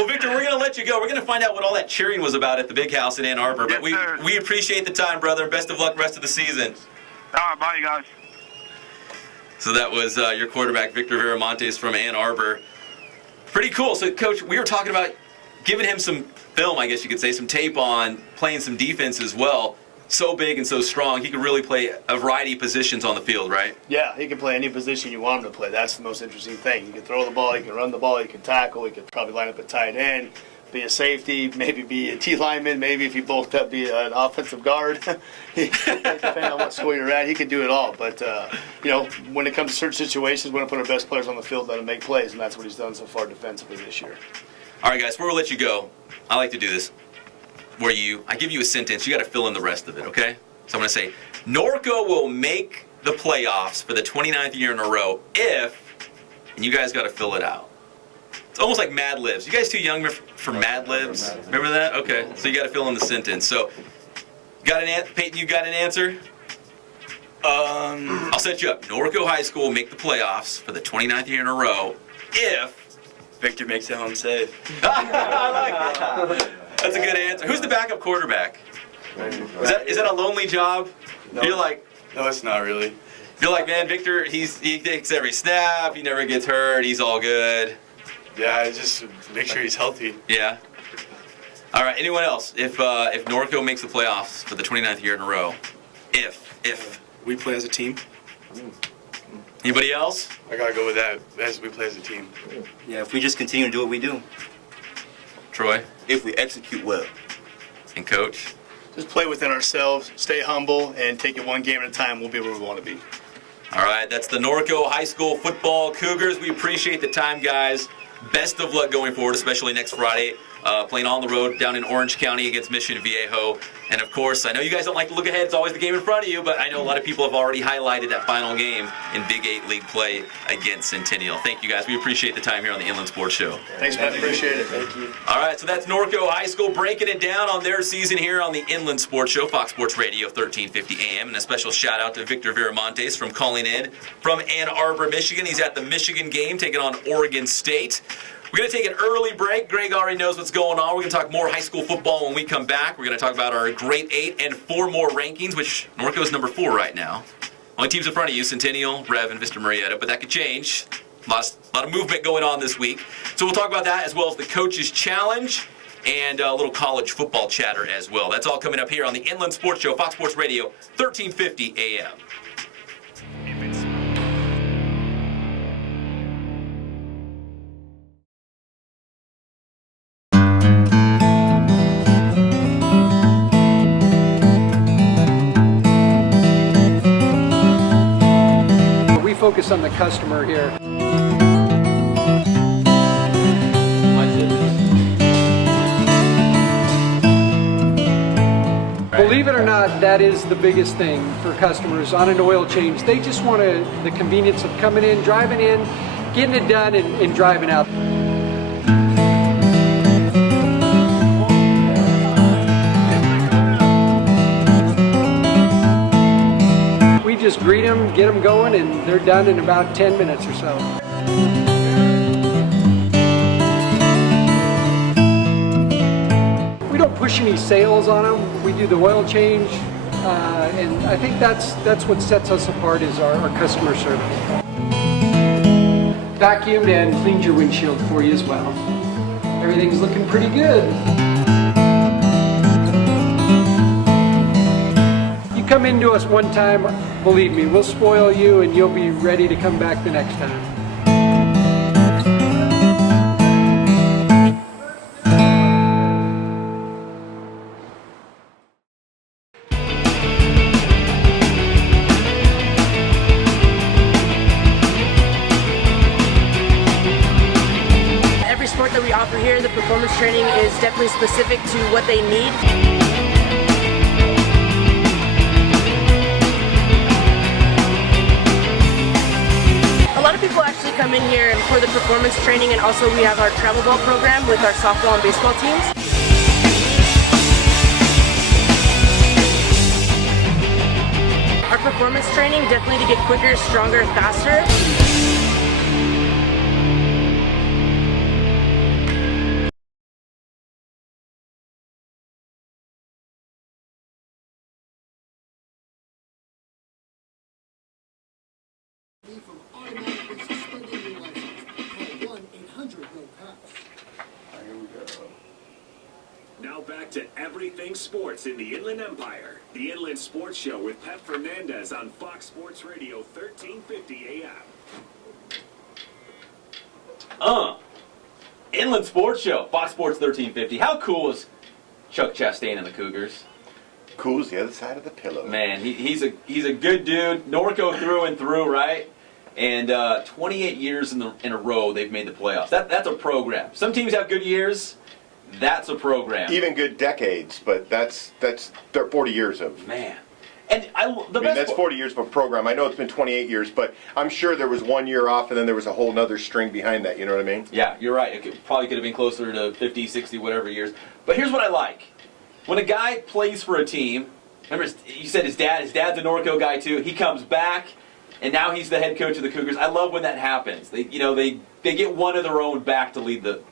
Victor, we're going to let you go. We're going to find out what all that cheering was about at the big house in Ann Arbor. But we appreciate the time, brother. Best of luck the rest of the season. All right, bye, you guys. So that was your quarterback, Victor Viramaontes from Ann Arbor. Pretty cool. So, Coach, we were talking about giving him some film, I guess you could say, some tape on playing some defense as well. So big and so strong, he could really play a variety of positions on the field, right? Yeah, he can play any position you want him to play. That's the most interesting thing. He can throw the ball, he can run the ball, he can tackle, he could probably line up at tight end, be a safety, maybe be a T lineman, maybe if you bulked up, be an offensive guard. Depending on what school you're at, he can do it all. But, when it comes to certain situations, we're going to put our best players on the field, let them make plays, and that's what he's done so far defensively this year. All right, guys, before we let you go, I like to do this where I give you a sentence. You got to fill in the rest of it, okay? So I'm going to say, Norco will make the playoffs for the 29th year in a row if, and you guys got to fill it out. It's almost like Mad Libs. You guys too young for Mad Libs? Remember that? Okay, so you got to fill in the sentence. So, Peyton, you got an answer? I'll set you up. Norco High School will make the playoffs for the 29th year in a row if Victor makes it home safe. I like that. That's a good answer. Who's the backup quarterback? Is that a lonely job? No. You're like, No, it's not really. You're like, man, Victor, he takes every snap. He never gets hurt. He's all good. Yeah, I just make sure he's healthy. Yeah. All right. Anyone else? If Norco makes the playoffs for the 29th year in a row, if we play as a team. Anybody else? I gotta go with that. As we play as a team. Yeah, if we just continue to do what we do. Troy? If we execute well. And Coach? Just play within ourselves, stay humble, and take it one game at a time. We'll be where we want to be. All right, that's the Norco High School football Cougars. We appreciate the time, guys. Best of luck going forward, especially next Friday, playing on the road down in Orange County against Mission Viejo. And, of course, I know you guys don't like to look ahead. It's always the game in front of you, but I know a lot of people have already highlighted that final game in Big 8 League play against Centennial. Thank you, guys. We appreciate the time here on the Inland Sports Show. Thanks, man. Appreciate it. Thank you. All right, so that's Norco High School breaking it down on their season here on the Inland Sports Show, Fox Sports Radio, 1350 AM. And a special shout-out to Victor Viramaontes from calling in from Ann Arbor, Michigan. He's at the Michigan game taking on Oregon State. We're going to take an early break. Greg already knows what's going on. We're going to talk more high school football when we come back. We're going to talk about our grade 8 and 4 more rankings, which Norco is number 4 right now. Only teams in front of you, Centennial, Rev, and Vista Marietta, but that could change. A lot of movement going on this week. So we'll talk about that as well as the Coach's Challenge and a little college football chatter as well. That's all coming up here on the Inland Sports Show, Fox Sports Radio, 1350 AM. Focus on the customer here. Believe it or not, that is the biggest thing for customers on an oil change. They just want the convenience of coming in, driving in, getting it done, and driving out. Just greet them, get them going, and they're done in about 10 minutes or so. We don't push any sales on them. We do the oil change, and I think that's what sets us apart is our customer service. Vacuumed and cleaned your windshield for you as well. Everything's looking pretty good. Come into us one time, believe me, we'll spoil you and you'll be ready to come back the next time. Every sport that we offer here, the performance training is definitely specific to what they need. A lot of people actually come in here for the performance training, and also we have our travel ball program with our softball and baseball teams. Our performance training definitely to get quicker, stronger, faster. Now back to everything sports in the Inland Empire. The Inland Sports Show with Pep Fernandez on Fox Sports Radio, 1350 AM. Inland Sports Show, Fox Sports 1350. How cool is Chuck Chastain and the Cougars? Cool's the other side of the pillow. Man, he's a good dude. Norco through and through, right? And 28 years in a row they've made the playoffs. That's a program. Some teams have good years. That's a program. Even good decades, but that's 40 years of. Man. And that's 40 years of a program. I know it's been 28 years, but I'm sure there was 1 year off, and then there was a whole nother string behind that. You know what I mean? Yeah, you're right. It probably could have been closer to 50, 60, whatever years. But here's what I like. When a guy plays for a team, remember you said his dad's a Norco guy too. He comes back, and now he's the head coach of the Cougars. I love when that happens. They get one of their own back to lead the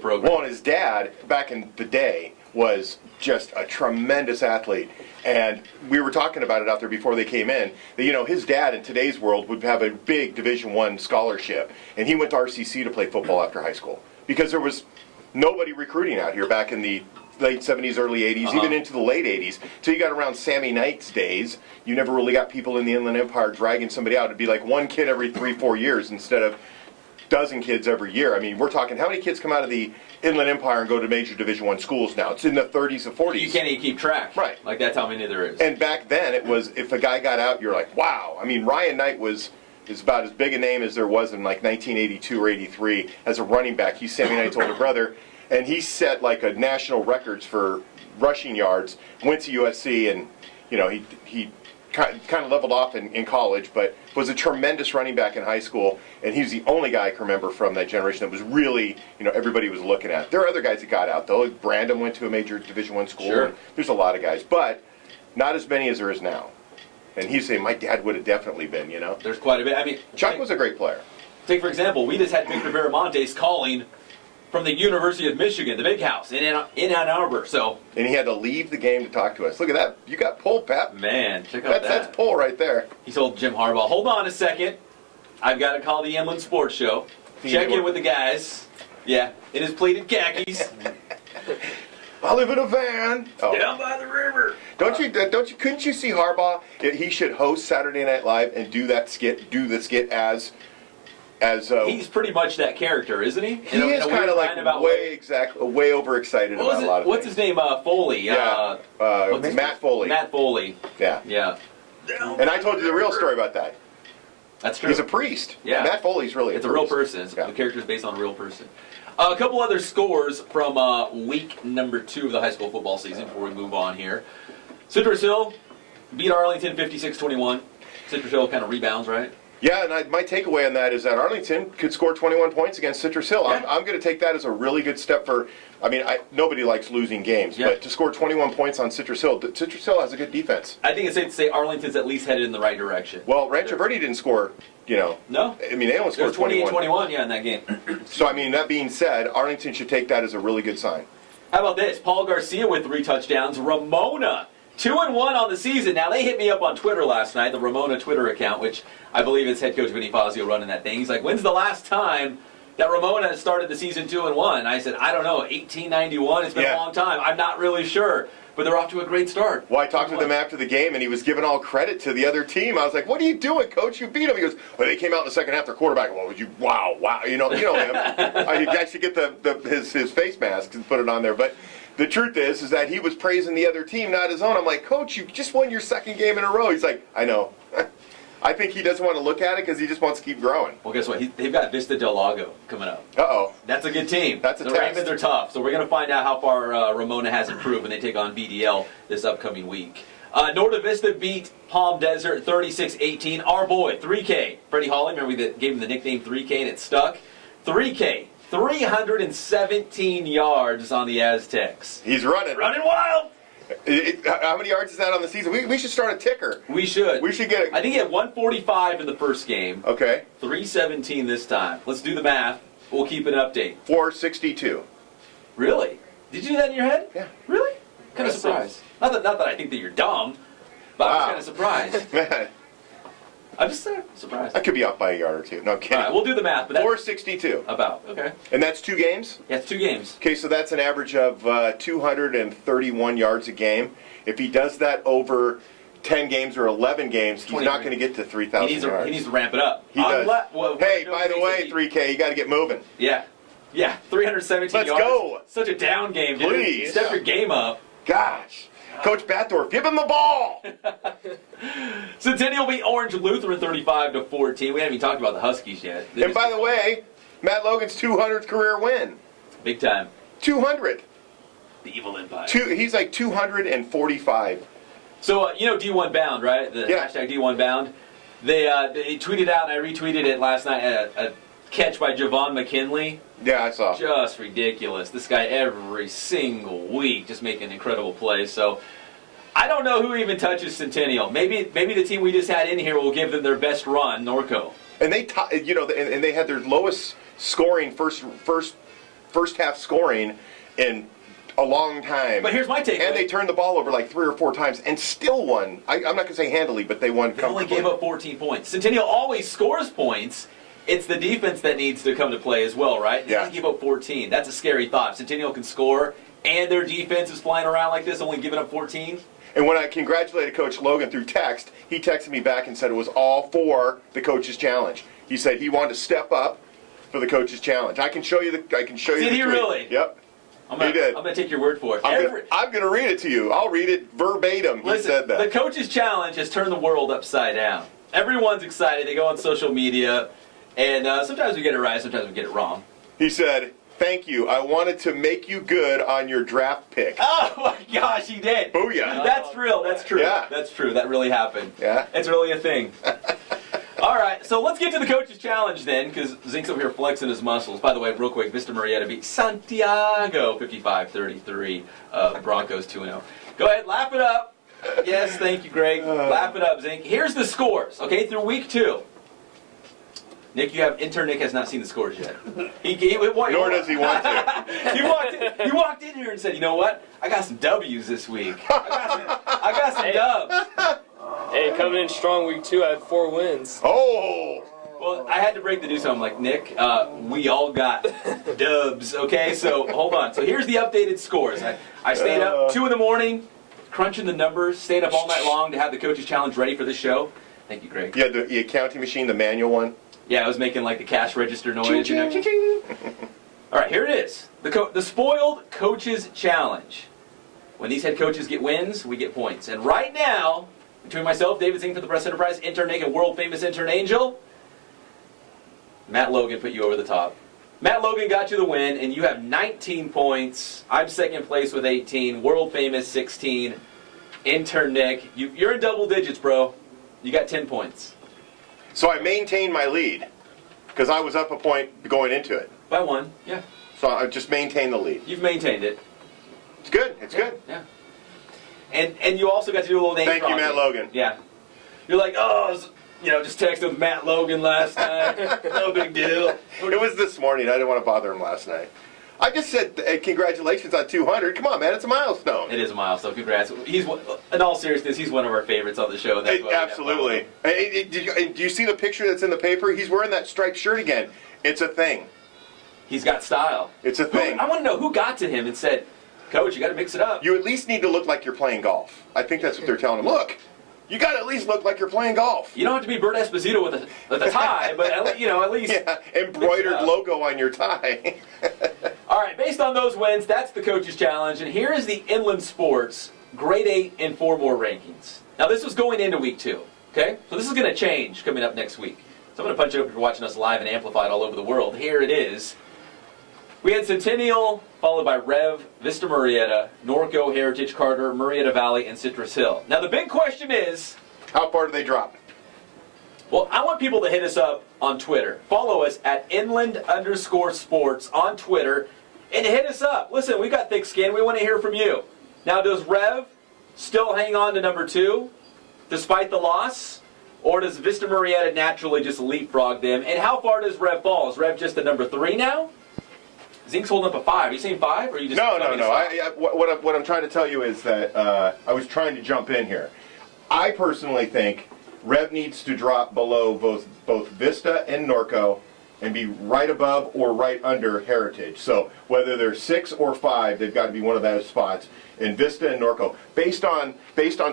program. Well, and his dad back in the day was just a tremendous athlete. And we were talking about it out there before they came in. That, his dad in today's world would have a big Division I scholarship, and he went to RCC to play football after high school because there was nobody recruiting out here back in the late 70s, early 80s, even into the late 80s. So you got around Sammy Knight's days, you never really got people in the Inland Empire dragging somebody out. It'd be like one kid every 3-4 years instead of dozen kids every year. I mean, we're talking how many kids come out of the Inland Empire and go to major Division I schools now? It's in the 30s and 40s. You can't even keep track. Right. Like that's how many there is. And back then, it was if a guy got out, you're like, wow. I mean, Ryan Knight is about as big a name as there was in like 1982 or 83 as a running back. He's Sammy Knight's older brother, and he set like a national records for rushing yards. Went to USC, and he kind of leveled off in college, but was a tremendous running back in high school, and he's the only guy I can remember from that generation that was really, everybody was looking at. There are other guys that got out, though. Brandon went to a major Division I school. Sure. There's a lot of guys, but not as many as there is now. And he's saying, my dad would have definitely been, There's quite a bit. I mean, Chuck was a great player. Take, for example, we just had Victor Viramaontes calling from the University of Michigan, the big house in Ann Arbor. And he had to leave the game to talk to us. Look at that. You got pull, Pep. Man, check out that. That's pull right there. He told Jim Harbaugh, hold on a second. I've got to call the Inland Sports Show. Check in with the guys. Yeah, in his pleated khakis. I live in a van. Down by the river. Couldn't you see Harbaugh? He should host Saturday Night Live and do the skit as he's pretty much that character, isn't he? He is kind of like way overexcited about a lot of What's things. his name? Foley. Yeah. Matt Foley. Matt Foley. Yeah. Yeah. And I told you the real story about that. That's true. He's a priest. Yeah. Matt Foley's really a real person. The character's based on a real person. A couple other scores from week number 2 of the high school football season before we move on here. Citrus Hill beat Arlington 56-21. Citrus Hill kind of rebounds, right? Yeah, and my takeaway on that is that Arlington could score 21 points against Citrus Hill. Yeah. I'm going to take that as a really good step for. Nobody likes losing games, but to score 21 points on Citrus Hill has a good defense. I think it's safe to say Arlington's at least headed in the right direction. Well, Rancho Verde didn't score, No. I mean, they only scored 28-21, in that game. So, that being said, Arlington should take that as a really good sign. How about this? Paul Garcia with 3 touchdowns. Ramona, 2-1 on the season. Now, they hit me up on Twitter last night, the Ramona Twitter account, which I believe it's head coach Vinny Fazio running that thing. He's like, when's the last time that Ramona started the season 2-1? I said, I don't know, 1891. It's been a long time. I'm not really sure. But they're off to a great start. Well, I talked with him after the game, and he was giving all credit to the other team. I was like, what are you doing, Coach? You beat them. He goes, well, they came out in the second half, their quarterback. Well, wow. You know him. I should get his face mask and put it on there. But the truth is that he was praising the other team, not his own. I'm like, Coach, you just won your second game in a row. He's like, I know. I think he doesn't want to look at it because he just wants to keep growing. Well, guess what? They've got Vista Del Lago coming up. Uh-oh. That's a good team. That's a the test. Ravens are tough, so we're going to find out how far Ramona has improved when they take on VDL this upcoming week. Norta Vista beat Palm Desert 36-18. Our boy, 3K. Freddie Hawley, remember we gave him the nickname 3K and it stuck? 3K. 317 yards on the Aztecs. He's running. Running wild. How many yards is that on the season? We should start a ticker. We should. We should get I think he had 145 in the first game. Okay. 317 this time. Let's do the math. We'll keep an update. 462. Really? Did you do that in your head? Yeah. Really? Kind of surprised. Not that I think that you're dumb, but I was kind of surprised. Man. I'm just surprised. I could be off by a yard or two. No, I'm kidding. All right, we'll do the math. But that's 462. About. Okay. And that's 2 games? Yeah, it's 2 games. Okay, so that's an average of 231 yards a game. If he does that over 10 games or 11 games, he's not going to get to 3,000 yards. He needs to ramp it up. He does. Hey, by the way, 3K, you got to get moving. Yeah. Yeah, 317 Let's yards. go. Such a down game, dude. Please. Step your game up. Gosh. Coach Batdorf, give him the ball. Centennial beat Orange Lutheran 35-14. We haven't even talked about the Huskies yet. And by the way, Matt Logan's 200th career win. Big time. 200. The Evil Empire. He's like 245. So, D1 Bound, right? The hashtag D1 Bound. They tweeted out, and I retweeted it last night, a catch by Javon McKinley. Yeah, I saw. Just ridiculous. This guy every single week just making incredible plays. So I don't know who even touches Centennial. Maybe the team we just had in here will give them their best run, Norco. And they and they had their lowest scoring first half scoring in a long time. But here's my take. And they turned the ball over like 3 or 4 times and still won. I'm not going to say handily, but they won comfortably. They only gave up 14 points. Centennial always scores points. It's the defense that needs to come to play as well, right? They only give up 14. That's a scary thought. Centennial can score, and their defense is flying around like this, only giving up 14. And when I congratulated Coach Logan through text, he texted me back and said it was all for the coach's challenge. He said he wanted to step up for the coach's challenge. I can show you the. Did he really? Yep. He did. I'm going to take your word for it. I'm going to read it to you. I'll read it verbatim. He said that. The coach's challenge has turned the world upside down. Everyone's excited. They go on social media, and sometimes we get it right, sometimes we get it wrong. He said, "Thank you. I wanted to make you good on your draft pick." Oh my gosh, he did. Booyah. That's real. That's true. Yeah. That's true. That really happened. Yeah. It's really a thing. All right, so let's get to the coach's challenge then, because Zink's over here flexing his muscles. By the way, real quick, Vista Marietta beat Santiago 55-33. Broncos 2-0. Go ahead, laugh it up. Yes, thank you, Greg. Laugh it up, Zink. Here's the scores, okay, through week 2. Nick, intern Nick has not seen the scores yet. Nor does he want to. He walked in here and said, "You know what? I got some W's this week. I got some dubs." Hey, coming in strong week 2, I had 4 wins. Oh! Well, I had to break the news, so I'm like, Nick, we all got dubs, okay? So, hold on. So, here's the updated scores. I stayed up 2 in the morning, crunching the numbers, stayed up all night long to have the coach's challenge ready for this show. Thank you, Greg. Yeah, the accounting machine, the manual one. Yeah, I was making like the cash register noise. Ching, ching. Ching. All right, here it is. The Spoiled Coaches Challenge. When these head coaches get wins, we get points. And right now, between myself, David Zink for the Press Enterprise, intern Nick, and world-famous intern Angel, Matt Logan put you over the top. Matt Logan got you the win, and you have 19 points. I'm second place with 18. World-famous 16. Intern Nick, you're in double digits, bro. You got 10 points. So I maintained my lead because I was up a point going into it. By 1, yeah. So I just maintained the lead. You've maintained it. It's good. It's good. Yeah. And you also got to do a little name Thank you, Matt Logan. Yeah. You're like, just texted with Matt Logan last night. No big deal. It was this morning. I didn't want to bother him last night. I just said congratulations on 200. Come on, man. It's a milestone. It is a milestone. Congrats. In all seriousness, he's one of our favorites on the show. That's absolutely. Do you see the picture that's in the paper? He's wearing that striped shirt again. It's a thing. He's got style. It's a thing. I want to know who got to him and said, "Coach, you got to mix it up." You at least need to look like you're playing golf. I think that's what they're telling him. Look, you got to at least look like you're playing golf. You don't have to be Bert Esposito with a tie, but at least embroidered logo on your tie. All right, based on those wins, that's the coach's challenge, and here is the Inland Sports Grade 8 and 4 more rankings. Now, this was going into week 2. Okay, so this is going to change coming up next week. So I'm going to punch it up if you're watching us live and amplified all over the world. Here it is. We had Centennial, followed by Rev, Vista Marietta, Norco, Heritage, Carter, Marietta Valley, and Citrus Hill. Now, the big question is, how far do they drop? Well, I want people to hit us up on Twitter. Follow us at Inland_Sports on Twitter, and hit us up. Listen, we got thick skin. We want to hear from you. Now, does Rev still hang on to number 2, despite the loss? Or does Vista Marietta naturally just leapfrog them? And how far does Rev fall? Is Rev just a number 3 now? Zink's holding up a 5. Are you saying 5, or are you just... No. What I'm trying to tell you is that I was trying to jump in here. I personally think Rev needs to drop below both Vista and Norco and be right above or right under Heritage. So whether they're 6 or 5, they've got to be one of those spots in Vista and Norco, based on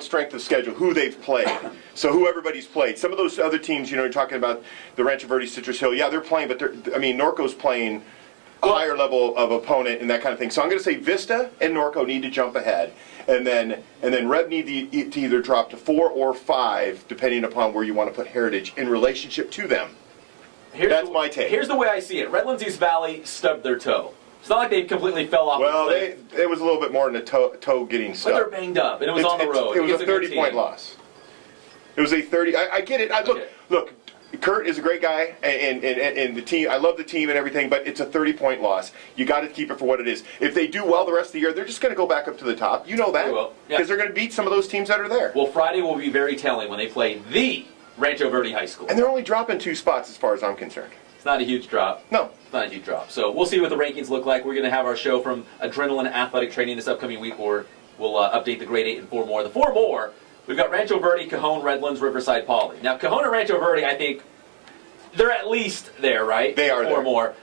strength of schedule, who they've played. So who everybody's played. Some of those other teams, you're talking about the Rancho Verde, Citrus Hill. Yeah, they're playing, but Norco's playing a higher level of opponent and that kind of thing. So I'm going to say Vista and Norco need to jump ahead, and then Rev need to either drop to 4 or 5, depending upon where you want to put Heritage in relationship to them. That's my take. Here's the way I see it. Redlands East Valley stubbed their toe. It's not like they completely fell off. Well, it was a little bit more than a toe getting stuck. But they're banged up, and it was on the road. It was a 30-point loss. It was a 30. I get it. Look. Kurt is a great guy, and the team. I love the team and everything, but it's a 30-point loss. You got to keep it for what it is. If they do well the rest of the year, they're just going to go back up to the top. You know that, because they're going to beat some of those teams that are there. Well, Friday will be very telling when they play the Rancho Verde High School. And they're only dropping 2 spots, as far as I'm concerned. It's not a huge drop. No, it's not a huge drop. So we'll see what the rankings look like. We're going to have our show from Adrenaline Athletic Training this upcoming week, where we'll update the grade 8 and 4 more. The 4 more, we've got Rancho Verde, Cajon, Redlands, Riverside, Poly. Now, Cajon and Rancho Verde, I think. They're at least there, right? They are 4 there. more.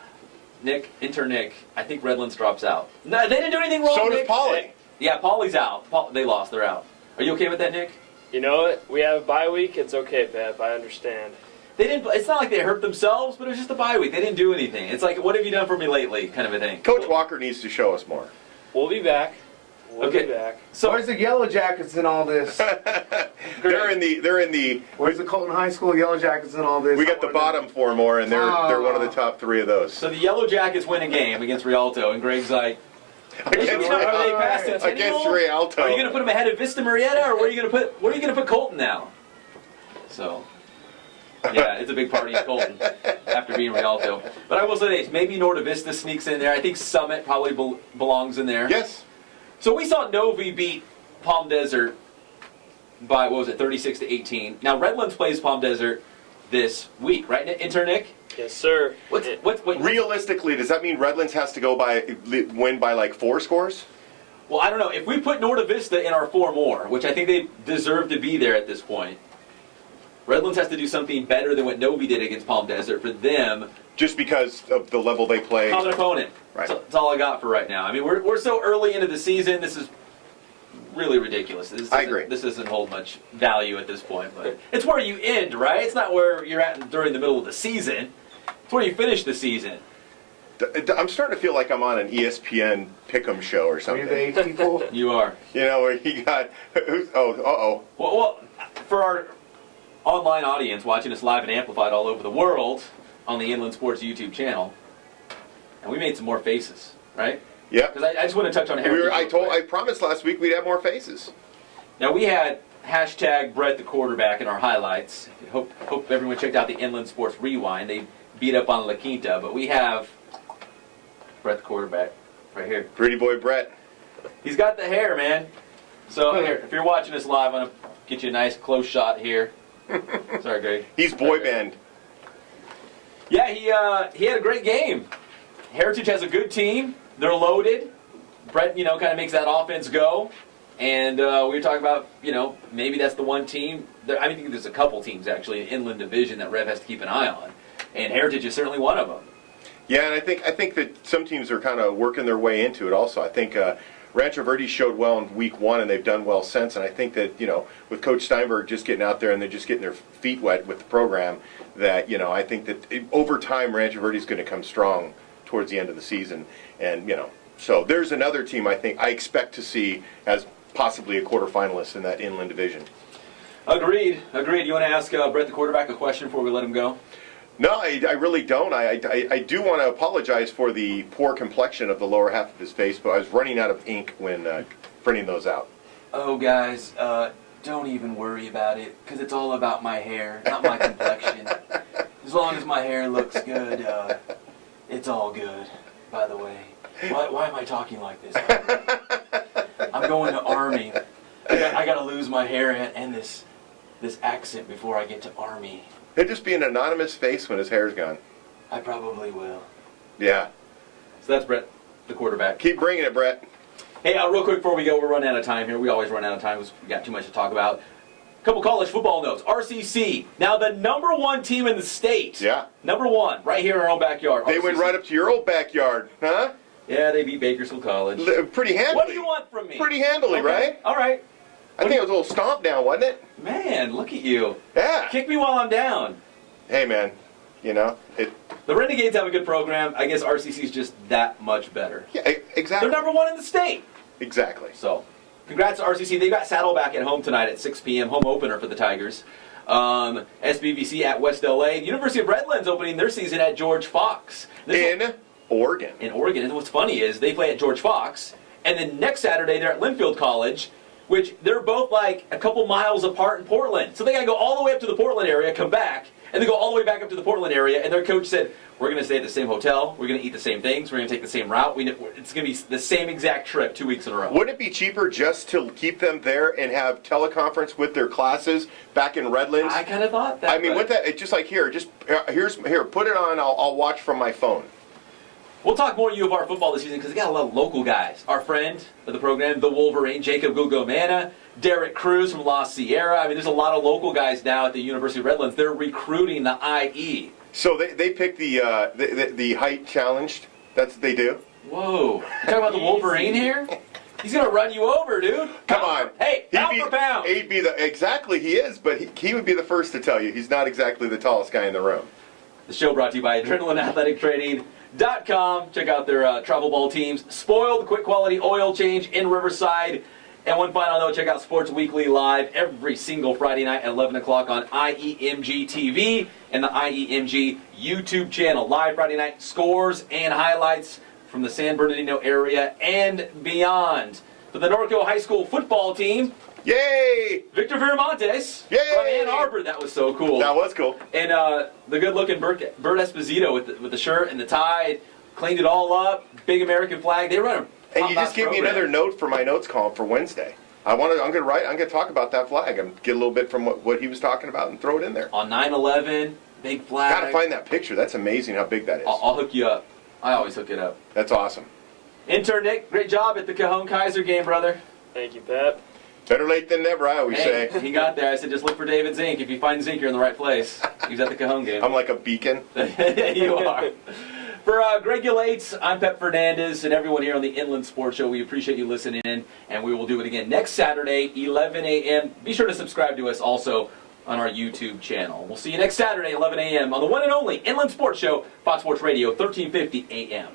Nick, I think Redlands drops out. No, they didn't do anything wrong, So Nick. does Poly. Yeah, Poly's out. They lost. They're out. Are you okay with that, Nick? You know what? We have a bye week. It's okay, Pep. I understand. They didn't. It's not like they hurt themselves, but it was just a bye week. They didn't do anything. It's like, what have you done for me lately, kind of a thing. Coach Walker needs to show us more. We'll be back. We'll be back. So where's the Yellow Jackets in all this? They're in the. Where's the Colton High School Yellow Jackets in all this? We got the bottom 4 more, and they're one of the top 3 of those. So the Yellow Jackets win a game against Rialto, and Greg's like, are they past Centennial? Against Rialto. Are you going to put them ahead of Vista Marietta, or where are you going to put Colton now? So, yeah, it's a big party in Colton after being Rialto. But I will say this, maybe Norta Vista sneaks in there. I think Summit probably belongs in there. Yes. So we saw Novi beat Palm Desert by, 36-18. Now Redlands plays Palm Desert this week, right, Intern Nick? Yes, sir. Realistically, does that mean Redlands has to win by like 4 scores? Well, I don't know. If we put Norta Vista in our 4 more, which I think they deserve to be there at this point, Redlands has to do something better than what Novi did against Palm Desert for them. Just because of the level they play. Common opponent. Right. That's all I got for right now. I mean, we're so early into the season. This is really ridiculous. I agree. This doesn't hold much value at this point, but it's where you end, right? It's not where you're at during the middle of the season. It's where you finish the season. I'm starting to feel like I'm on an ESPN pick'em show or something. Are they people? You are. You know, where you got, Well, for our online audience watching us live and amplified all over the world on the Inland Sports YouTube channel, and we made some more faces, right? Yeah. Because I just want to touch on Heritage. I promised last week we'd have more faces. Now we had hashtag Brett the quarterback in our highlights. Hope everyone checked out the Inland Sports Rewind. They beat up on La Quinta, but we have Brett the quarterback right here. Pretty boy Brett. He's got the hair, man. So here, if you're watching this live, I'm gonna get you a nice close shot here. Sorry, Greg. He's boy band. Yeah, he had a great game. Heritage has a good team. They're loaded. Brett, kind of makes that offense go. And we were talking about, maybe that's the one team. I think there's a couple teams, actually, in Inland Division that Rev has to keep an eye on. And Heritage is certainly one of them. Yeah, and I think that some teams are kind of working their way into it also. I think Rancho Verde showed well in week 1, and they've done well since. And I think that, with Coach Steinberg just getting out there and they're just getting their feet wet with the program, that, I think that over time Rancho Verde is going to come strong towards the end of the season. And, so there's another team I expect to see as possibly a quarterfinalist in that Inland Division. Agreed. You want to ask Brett the quarterback a question before we let him go? No, I really don't. I do want to apologize for the poor complexion of the lower half of his face, but I was running out of ink when printing those out. Oh, guys, don't even worry about it, because it's all about my hair, not my complexion. As long as my hair looks good, it's all good, by the way. Why am I talking like this? I'm going to Army. I got to lose my hair and this accent before I get to Army. He'll just be an anonymous face when his hair's gone. I probably will. Yeah. So that's Brett, the quarterback. Keep bringing it, Brett. Hey, real quick before we go, we're running out of time here. We always run out of time because we got too much to talk about. A couple college football notes. RCC, now the #1 team in the state. Yeah. #1, right here in our own backyard. They went right up to your old backyard, huh? Yeah, they beat Bakersfield College. Pretty handily. What do you want from me? Pretty handily, okay. Right? All right. I think it was a little stomp down, wasn't it? Man, look at you. Yeah. Kick me while I'm down. Hey, man. You know, the Renegades have a good program. I guess RCC is just that much better. Yeah, exactly. They're number 1 in the state. Exactly. So, congrats to RCC. They've got Saddleback at home tonight at 6 p.m. Home opener for the Tigers. SBVC at West LA. University of Redlands opening their season at George Fox. In Oregon. In Oregon. And what's funny is they play at George Fox, and then next Saturday they're at Linfield College, which they're both like a couple miles apart in Portland. So they got to go all the way up to the Portland area, come back, and they go all the way back up to the Portland area, and their coach said, we're going to stay at the same hotel, we're going to eat the same things, we're going to take the same route, it's going to be the same exact trip 2 weeks in a row. Wouldn't it be cheaper just to keep them there and have teleconference with their classes back in Redlands? I kind of thought that. I mean, with that, it's just like here, here, put it on, I'll watch from my phone. We'll talk more U of R football this season because they got a lot of local guys. Our friend of the program, the Wolverine, Jacob Gugomana, Derek Cruz from La Sierra. I mean, there's a lot of local guys now at the University of Redlands. They're recruiting the IE. So they pick the height challenged. That's what they do. Whoa! You talking about the Wolverine here? He's gonna run you over, dude. Come on. Hey, pound for pound. He'd be exactly he is, but he would be the first to tell you he's not exactly the tallest guy in the room. The show brought to you by AdrenalineAthleticTraining.com. Check out their travel ball teams. Spoiled, quick quality oil change in Riverside. And one final note, check out Sports Weekly Live every single Friday night at 11 o'clock on IEMG TV and the IEMG YouTube channel. Live Friday night scores and highlights from the San Bernardino area and beyond. For the Norco High School football team, yay! Victor Viramaontes Yay! from Ann Arbor. That was so cool. That was cool. And the good-looking Bert Esposito with the shirt and the tie, cleaned it all up. Big American flag. They run a And you just gave me another note for my notes column for Wednesday. I'm gonna talk about that flag. I'm get a little bit from what he was talking about and throw it in there. On 9/11, big flag. Gotta find that picture. That's amazing how big that is. I'll hook you up. I always hook it up. That's awesome. Intern Nick, great job at the Cajon Kaiser game, brother. Thank you, Pep. Better late than never, I always say. He got there. I said, just look for David Zink. If you find Zink, you're in the right place. He was at the Cajon game. I'm like a beacon. You are. For Greg Ulates, I'm Pep Fernandez, and everyone here on the Inland Sports Show, we appreciate you listening in, and we will do it again next Saturday, 11 a.m. Be sure to subscribe to us also on our YouTube channel. We'll see you next Saturday, 11 a.m. on the one and only Inland Sports Show, Fox Sports Radio, 1350 a.m.